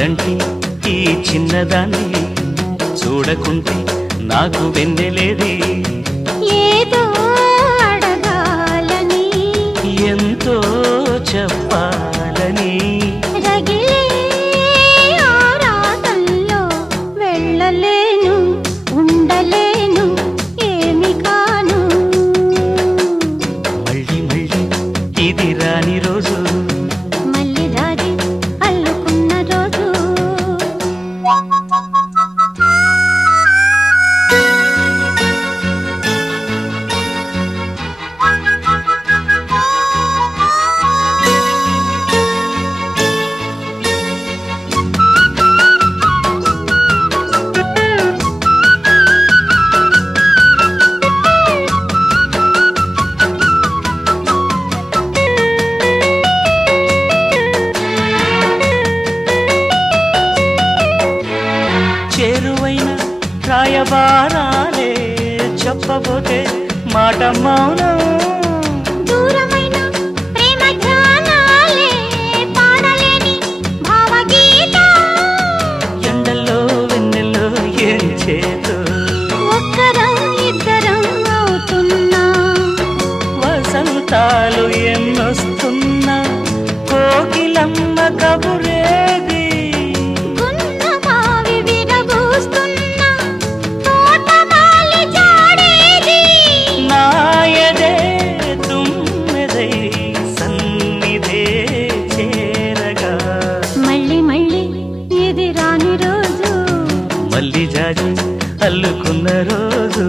జాబిలంటి ఈ చిన్నదాన్ని చూడకుంటే నాకు వెన్నెలేది ఏదో అడగాలని ఎంతో చెప్పాలని రగిలే ఆరాటంలో వెళ్ళలేను ఉండలేను ఏమి కాను మళ్ళీ మళ్ళీ ఇది రాని రోజు మళ్ళీ రాజీ అల్లుకున్న రోజు చేరువైన రాయబారాలే చెప్పబోతే మాట మౌనం దూరమైన ప్రేమ ధ్యానాలే పాడలేని భావగీత ఎండల్లో వెన్నెల్లో ఏం చేతో ఒక్కరం ఇద్దరం అవుతున్నా వసంతాలు ఎన్నొస్తున్నా కోకిలమ్మ కబురేది గున్న మావి విరబూస్తున్నా తోటమాలి జాడేది నాయదే తుమ్మెదై సన్నిధే చేరగా మళ్ళీ మళ్ళీ ఇది రాని రోజు మళ్ళీ జాజి అల్లుకున్న రోజు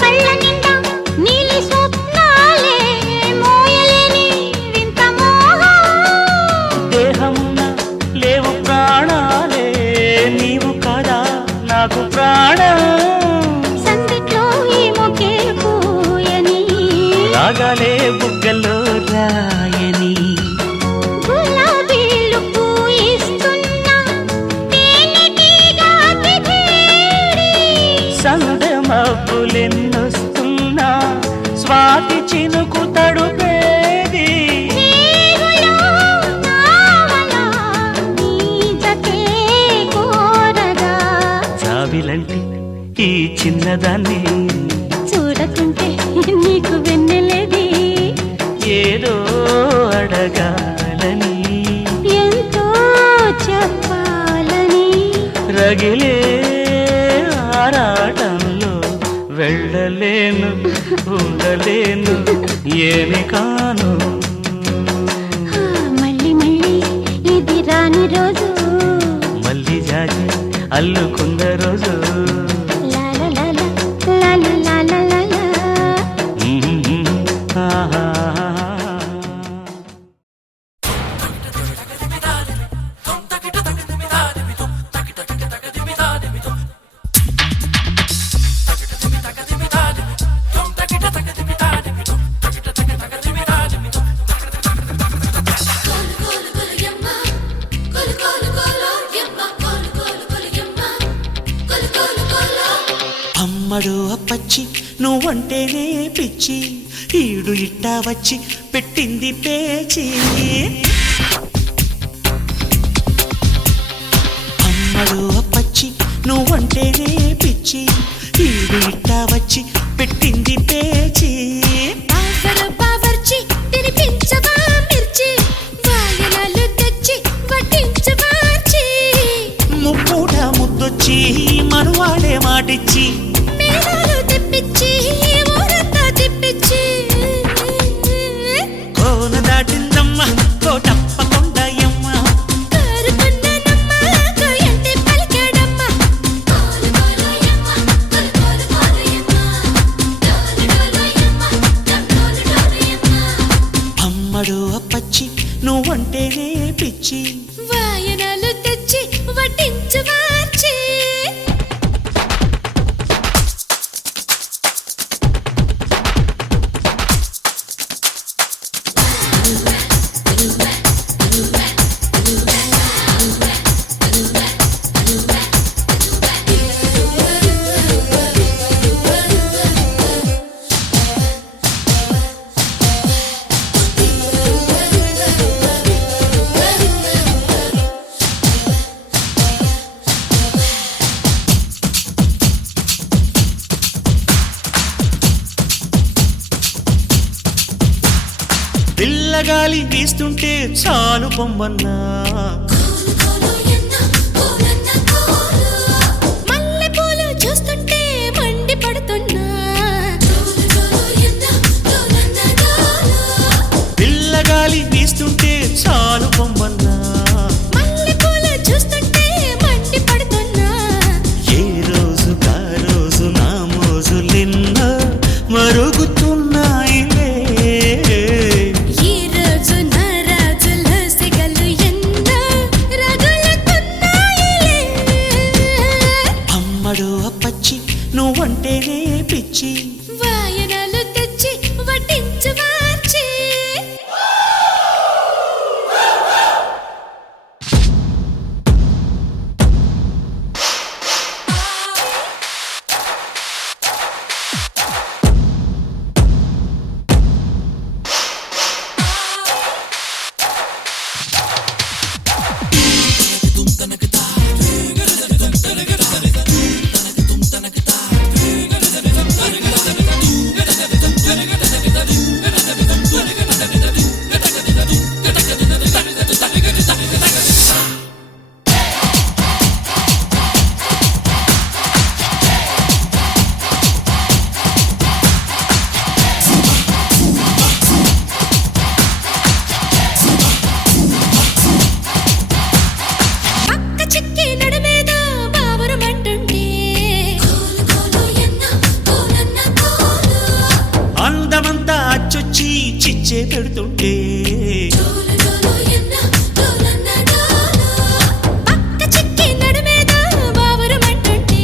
కళ్ళ నిండా నీలి స్వప్నాలే మోయలేని వింత మోహం దేహమున లేవు ప్రాణాలే నీవు కాదా నాకు ప్రాణం సందిట్లో ఈ మొకే పూయని రాగాలే బుగ్గల్లో రాయని గులాబీలు పూయిస్తున్నా తేనెటీగా తిథేరి సందె మబ్బులెన్నొస్తున్నా స్వాతి చినుకు తడుపేది నీవులో నావలా నీ జతే కోరగా జాబిలంటి ఈ చిన్నదాన్ని చూడకుంటే నీకు వెన్నెలేది ఏదో అడగాలని ఎంతో చెప్పాలని రగిలే ఆరాటంలో వెళ్ళలేను ఉండలేను ఏమి కాను ఆ, మళ్ళీ మళ్ళీ ఇది రాని రోజు మళ్ళీ జాజి అల్లుకున్న రోజు లాల లాల లాల లాల లాల ఆహా అమ్మడు అప్పచ్చి నువ్వంటేనే పిచ్చి ఈడు ఇట్టా వచ్చి పెట్టింది పేచి అమ్మడు అప్పచ్చి నువ్వంటేనే పిచ్చి ఈడు ఇట్టా వచ్చి పెట్టింది పేచి బావర్చి తినిపించవా మిర్చి వాయనాలు తెచ్చి వడ్డించవార్చి ముప్పూట ముద్దొచ్చి మనువాడే మాటిచ్చి మేళాలు తెప్పించి ఊరంతా తిప్పించి కోన దాటిందమ్మ కోటప్ప కొండయమ్మ కారుకున్నానమ్మ కోయంటే పలికాడమ్మ కోలు కోలోయమ్మ కోలు కోలు కోలోయమ్మ డోలు డోలోయమ్మ డోలు డోలోయమ్మ అమ్మడు అప్పచ్చి నువ్వంటేనే పిచ్చి వాయనాలు తెచ్చి వడ్డించవార్చి పిల్లగాలి వీస్తుంటే చాలు పొమ్మన్నా మల్లెపూలు చూస్తుంటే మండి పడుతున్నా పిల్లగాలి వీస్తుంటే చాలు పొమ్మన్నా మల్లెపూలు చూస్తుంటే మండి పడుతున్నా ఏ రోజు కా రోజు నా మోజులెన్నో మరుగుతున్నాయిలే ఈ రోజు నా రాజుల సిగలు ఎన్నో రగులుతున్నాయిలే అమ్మడు అప్పచ్చి నువ్వంటేనే పిచ్చి వాయనాలు తెచ్చి వడ్డించు మార్చి పక్క చిక్కి నడుమేదో బావురమంటుంటే అందమంతా అచ్చొచ్చి చిచ్చే పెడుతుంటే పక్క చిక్కి నడుమేదో బావురమంటుంటే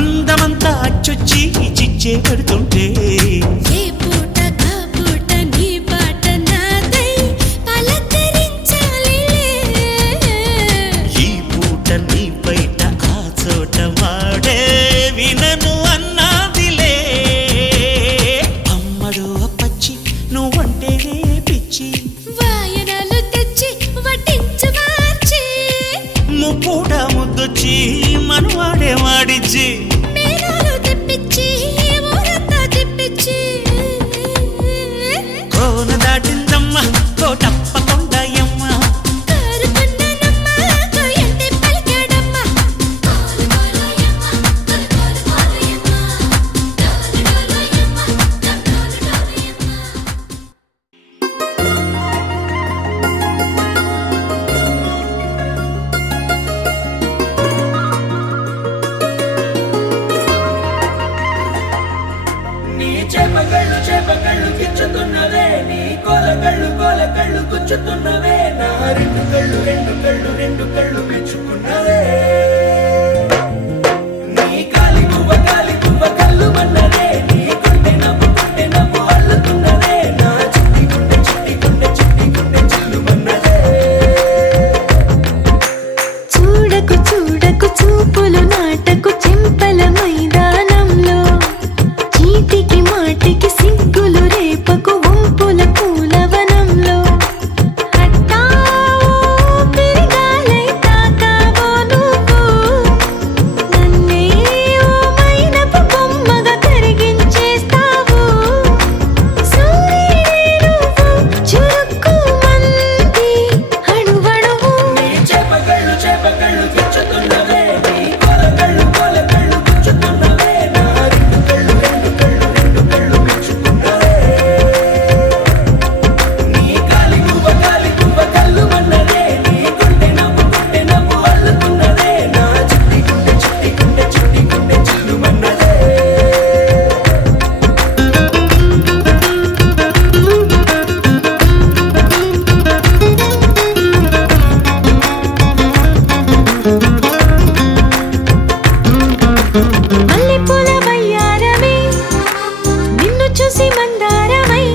అందమంతా అచ్చొచ్చి చిచ్చే పెడుతుంటే ఏ పూట కా పూట నీ బాట నాదై పలకరించాలిలే ఈ పూట నీ బయట ఆ చోట వాడే వినను అన్నాదిలే అమ్మడు అప్పచ్చి నువ్వంటేనే పిచ్చి వాయనాలు తెచ్చి వడ్డించు మార్చి ముప్పూట ముద్దొచ్చి మనవాడే వాడిచ్చి మేళాలు తెప్పించి ఊరంతా తిప్పించి కోన దాటిందమ్మ కోటప్ప కొండయమ్మ కారుకున్నానమ్మ కోయంటే పలికాడమ్మ నీ చేపకళ్ళు గిచ్చుతున్నవే నీ కోలకళ్ళు గుచ్చుతున్నవే నా రెండు కళ్ళు మెచ్చుకున్నవే నీ కాలి పువ్వ కళ్ళు మన్నదే నీ గుండె నవ్వు అల్లుతున్నదే నా చిట్టి గుండె చిల్లు మన్నదే చూడకు చూడకు చూపులు నాటకు చెంపల మైదానంలో చీటికి మాటికి సిగ్గులు రేపకు వంపుల పూలవనంలో హట్టావో పిరిగాలై తాకావో నువ్వు నన్నే ఓ మైనపు బొమ్మగా కరిగించేస్తావు సూర్యుడే నువ్వు చురుక్కు మంది అణువణువు నీ చేపకళ్ళు గిచ్చుతున్నవే నీ కోలకళ్ళు గుచ్చుతున్నవే నా రెండు కళ్ళు మెచ్చుకున్నవే నీ కాలి పువ్వ కళ్ళు మన్నదే నీ గుండె నవ్వు అల్లుతున్నదే నా చిట్టి గుండె చిల్లు మన్నదే మల్లెపూల వయ్యారమే నిన్ను చూసి మందారమై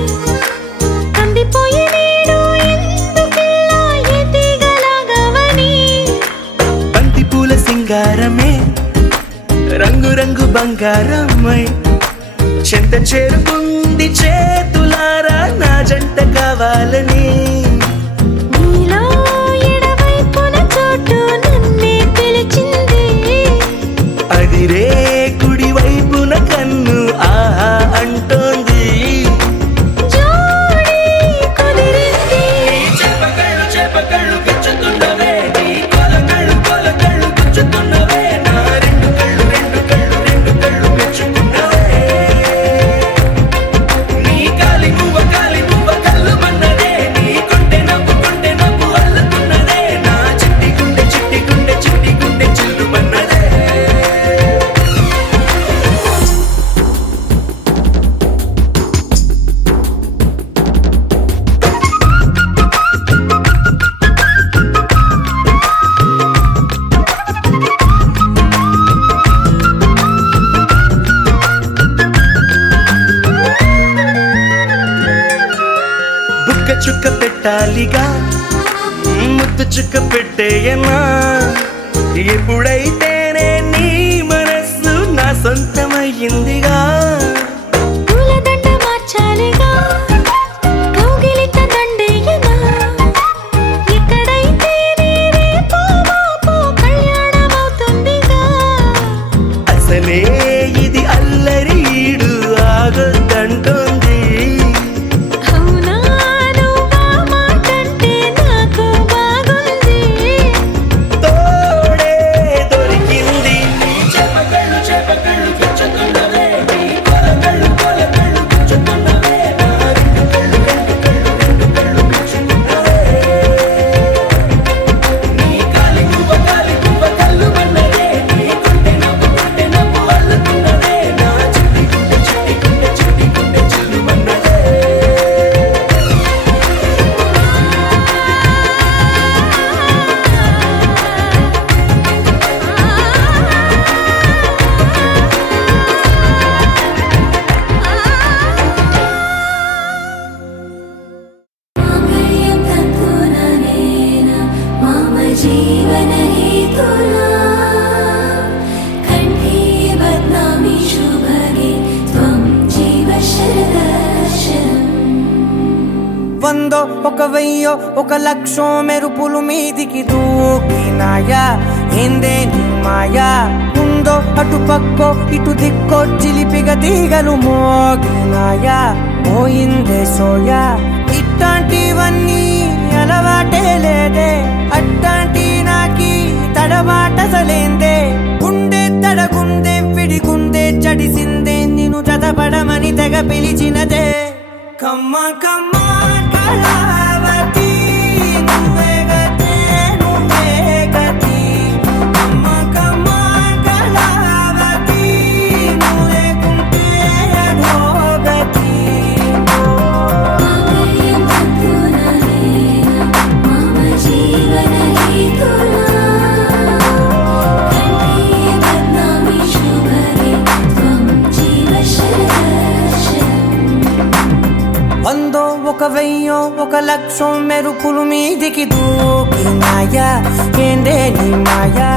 కందిపోయి నేడు ఎందుకిలా ఎదిగలాగవని బంతి పూల సింగారమే రంగు బంగారమై చెంత చేరుకుంది చేతులారా నా జంట కావాలని నీలో ఎడవైపున చోటు నన్నే పిలిచింది అదిరే కుడి వైపున కన్ను ఆహా అంటోంది జోడి పెట్టాలిగా ముద్దు చుక్క పెట్టేయనా ఎప్పుడైతేనే నీ మనస్సు నా సొంతమయ్యిందిగా పూలదండ మార్చాలిగా కౌగిలిత దండేయనా ఎక్కడైతే నీ రేపో మాపో కళ్యాణమవుతుందిగా అసలే ఇది అల్లరీడు ఆగొద్దంటోంది అవునా నువ్వా మాటంటే నాకు బాగుంది తోడే దొరికింది చెప్పకళ్ళు చెప్పకళ్ళు గిచ్చుతున్నవే నీ కొలకళ్ళు కొలకళ్ళు గిచ్చుతున్నవే నా రెండు కళ్ళు గిచ్చుతున్నవే నీ కాలి గువ్వ కళ్ళు మన్నదే నీ గుండె నవ్వు అల్లుతున్నదే నా చిట్టి గుండె చిల్లు మన్నదే మాంగళ్యం తంతుననేన మమ జీవన హేతునా కంఠే బధ్నామి శుభగే త్వం జీవ శరదర్శనం వందో ఒక వెయ్యో ఒక లక్షో మెరుపులు మీదికి దూకినాయా ఏందే నీ మాయా ఉందో అటు పక్కో ఇటు దిక్కో చిలిపిగ తీగలు మోగినాయా పోయిందే సోయా ఇట్లాంటివన్నీ అలవాటే లేదే అట్లాంటి నాకి తడబాటసలేందే గుండె తడగుందే విడిగుందే చడిసిందే నిన్ను చదపడమని తెగ పిలిచినదే కమ్మ కమ్మ కళావతి నువ్వే గతే నువ్వే గతి కమ్మ కమ్మ కళావతి నువ్వు లేకుంటే అధోగతి మాంగళ్యం తంతుననేన మమ జీవన హేతునా కంఠే బధ్నామి శుభగే త్వం జీవ శరదర్శనం వందో ఒక వెయ్యో ఒక లక్షో మెరుపులు మీదికి దూకినాయా ఏందే నీ మాయా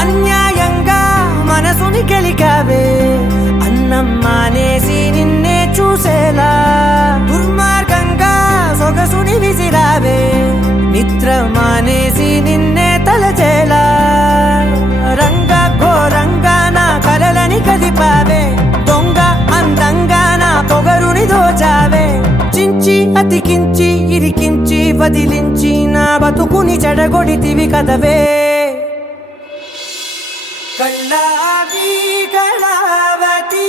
అన్యాయంగా మనసుని గెలికావే అన్నం మానేసి నిన్నే చూసేలా దుర్మార్గంగా సొగసుని విసిరావే నిద్ర మానేసి నిన్నే తలచేలా రంగ ఘోరంగా నా కలలని కదిపావే దొంగ అందంగా నా పొగరుని దోచావే చించి అతికించి ఇరికించి వదిలించి నా బతుకుని చెడగొడితివి కదవే కళ్ళావి కళావతి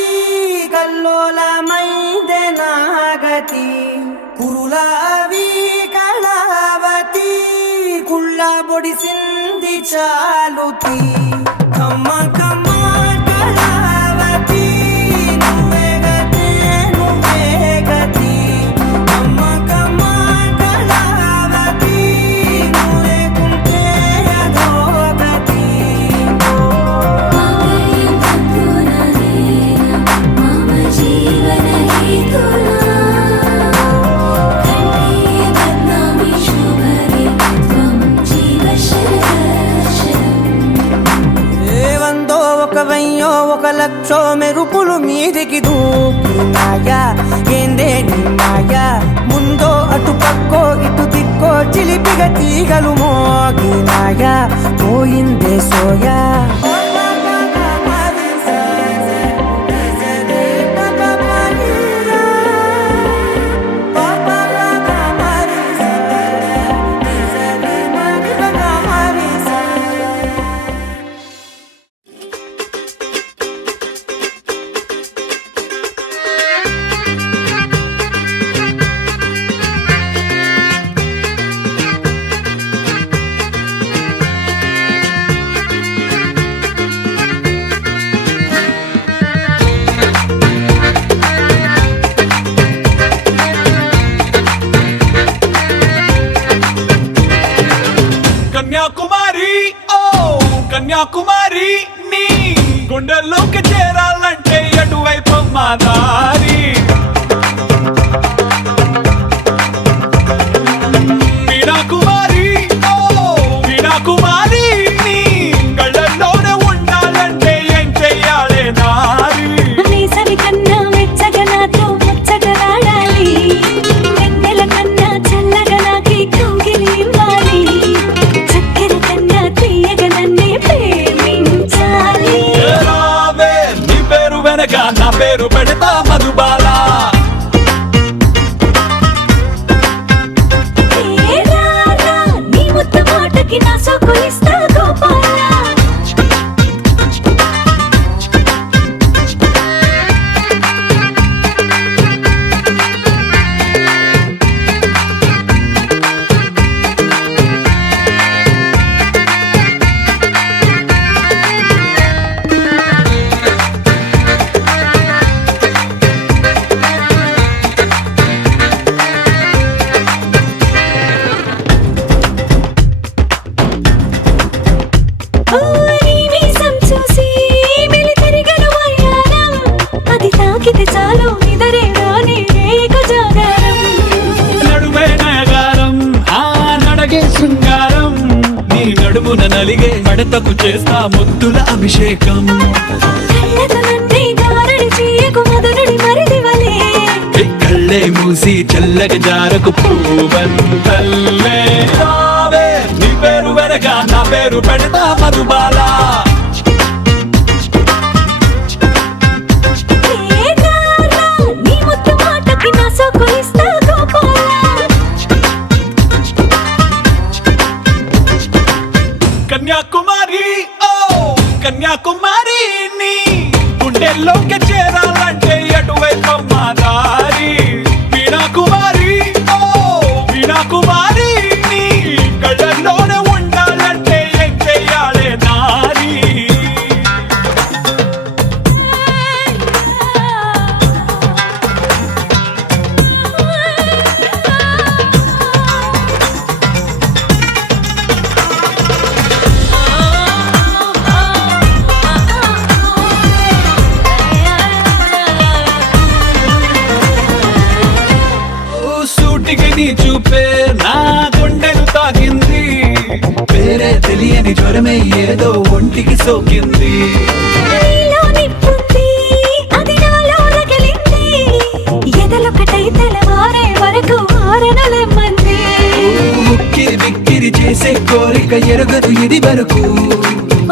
కల్లోలమైందే నాగతి కురులావి కళావతి కుళ్ళ బొడిసింది చాలుతి కమ్మ కమ్మ కళావతి నువ్వే గతే నువ్వే గతి కమ్మ కమ్మ కళావతి నువ్వు లేకుంటే అధోగతి మాంగళ్యం తంతుననేన మమ జీవన హేతునా కంఠే బధ్నామి శుభగే త్వం జీవ శరదర్శనం వందో ఒక వెయ్యో ఒక లక్షో మెరుపులు మీదికి దూకినాయా ఏందే నీ మాయా ముందో అటు పక్కో ఇటు దిక్కో చిలిపిగ తీగలు మోగినాయా పోయిందే సోయా కన్యాకుమారి నీ గుండెల్లోకి చేరాలంటే ఎటువైపు మా దారి వీణాకుమారి ఓ వీణాకుమారి నీ కళ్ళల్లోనే ఉండాలంటే ఏం చెయ్యాలే నారి వేసవి కన్నా వెచ్చగా నాతో ముచ్చటలాడాలి వెన్నెల కన్నా చల్లగా నాకి కౌగిలి ఇవ్వాలి చక్కెర కన్నా తీయగా నన్నే ప్రేమించాలి రావే నీ పేరు వెనక నా పేరు పెడతా మధుబాల ఏ రారా నీ ముద్దు మాటకి నా సోకులిస్తా గోపాల ఓ నీ మీసం చూసి మెలితిరిగెను వయ్యారం అది తాకితే చాలు నిదరే రాని రేగ జాగారం నడుమే నయగారం ఆ నడగే శృంగారం నీ నడుమున నలిగే మడతకు చేస్తా ముద్దుల అభిషేకం కళ్ళతో నన్నే గారడి చేయకు మధురుడి మరిదివలే కళ్ళే మూసి చల్లగా జారకు పూవంతల్లే రావే నీ పేరు వెనక నా పేరు పెడతా మధుబాల ఏ రారా నీ ముద్దు మాటకి నా సోకులిస్తా గోపాల కన్యాకుమారి ఓ కన్యాకుమారి నీ గుండెల్లోకి చేరాలంటే ఎటువైపు మా దారి వీణాకుమారి ఓ వీణాకుమారి నీ కళ్ళల్లోనే ఉండాలంటే ఏం చెయ్యాలే నారి సూటికి నీ చూపే నా గుండెను తాకింది వేరే తెలియని జ్వరమే ఏదో ఒంటికి సోకింది నీలో నిప్పుంది అది నాలో రగిలింది ఎదలొకటై తెల్లవారే వరకు ఆరనలెమ్మంది ఉక్కిరి బిక్కిరి చేసే కోరిక ఎరుగదు ఇది వరకు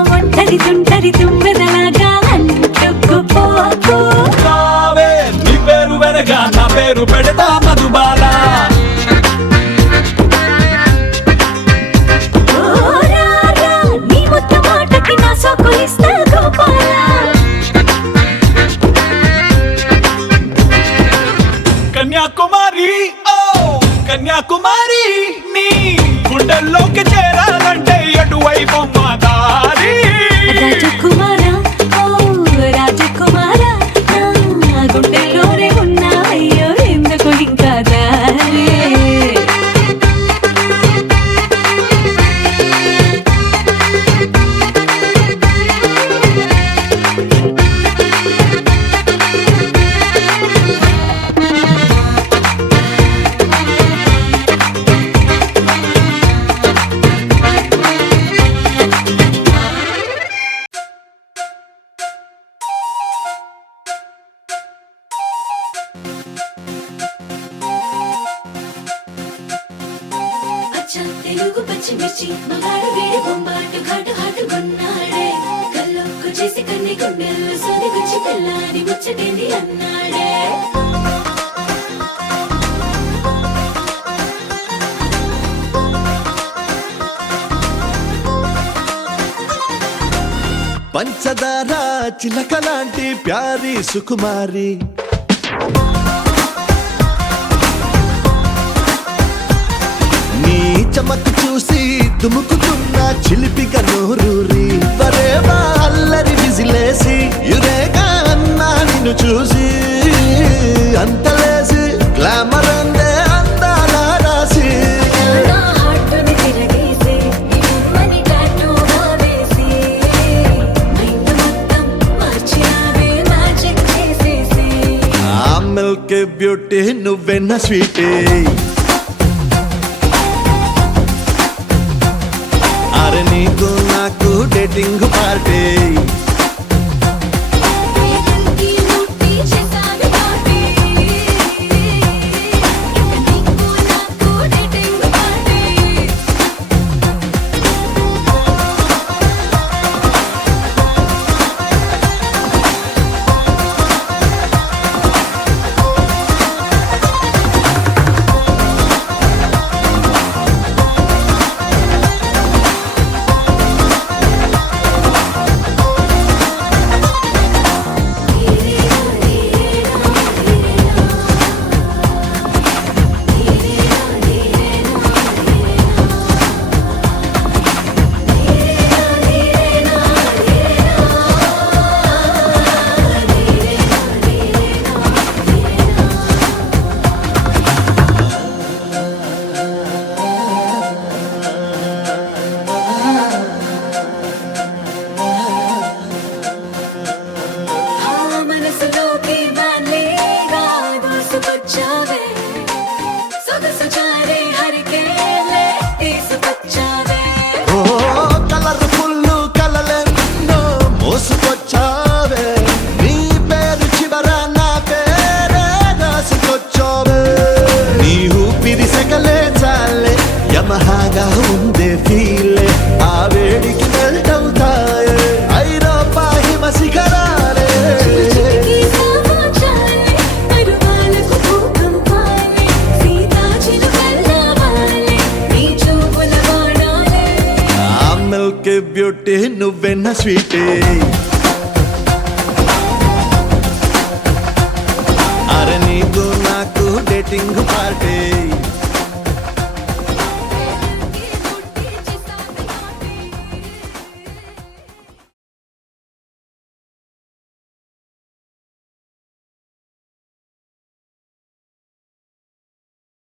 ఒంటరి తుంటరి తుమ్మెదలాగా అంటుకుపోకు రావే నీ పేరు వెనక నా పేరు పెడతా మధుబాల ఓ రారా నీ ముద్దు మాటకి నా సోకులిస్తా గోపాల కన్యాకుమారి ఓ కన్యాకుమారి నీ గుండెల్లోకి చేరాలంటే ఎటువైపు మా దారి రాజకుమారా ఓ రాజకుమారా నా గుండెల్లోనే ఉన్నావయ్యో ఎందుకు ఇంకా దారి అచ్చా తెలుగు పచ్చిమిర్చి మగాడు వేడి బొంబాటు ఘాటు హాటుకున్నాడే కళ్ళొక్కు చేసి కన్ని గుండెల్లో సొదిగుచ్చి పిల్లాని ముచ్చటేంది అన్నాడే పంచదార చిలక లాంటి ప్యారి సుకుమారి నీ చమకు చూసి దుముకుతున్న చిలిపిక నోరూరి వరేవా అల్లరి విజిలేసి యురేగా అన్నా నిన్ను చూసి అంతలేసి గ్లామర్ అందే అందాల రాసి నా హార్టుని తిరగేసి నీ బొమ్మని టాటూగా వేసి మిల్క్ బ్యూటీ నువ్వెన్న స్వీటే అరే నీకు నాకు డేటింగ్ పార్టీ వేదంకి ముట్టి చేసాను పార్టీ నీకు నాకు డేటింగ్ పార్టీ మనసులోకి బాలేగా దూసుకొచ్చావే సొగసు చారే హరికేలే తీసుకొచ్చావే ఓ కలర్ఫుల్ కలలెన్నో మోసుకొచ్చావే నీ పేరు చివర నా పేరే రాసుకొచ్చావే నీ ఊపిరి సెకలే చాలే యమహాగా ఉందే ఫీలే ఆ వేడికి మెల్ట్ అవుతాయే ఐరోపా హిమ శిఖరాలే చిలికి సమాచాలే పరువాలకు భూకంపాలే సీతాచిలుకల్లావాలే నీ చూపుల వాడాలే ఆ మిల్క్ బ్యూటీ నువ్వెన్న స్వీటే అరే నీకు నాకు డేటింగ్ పార్టీ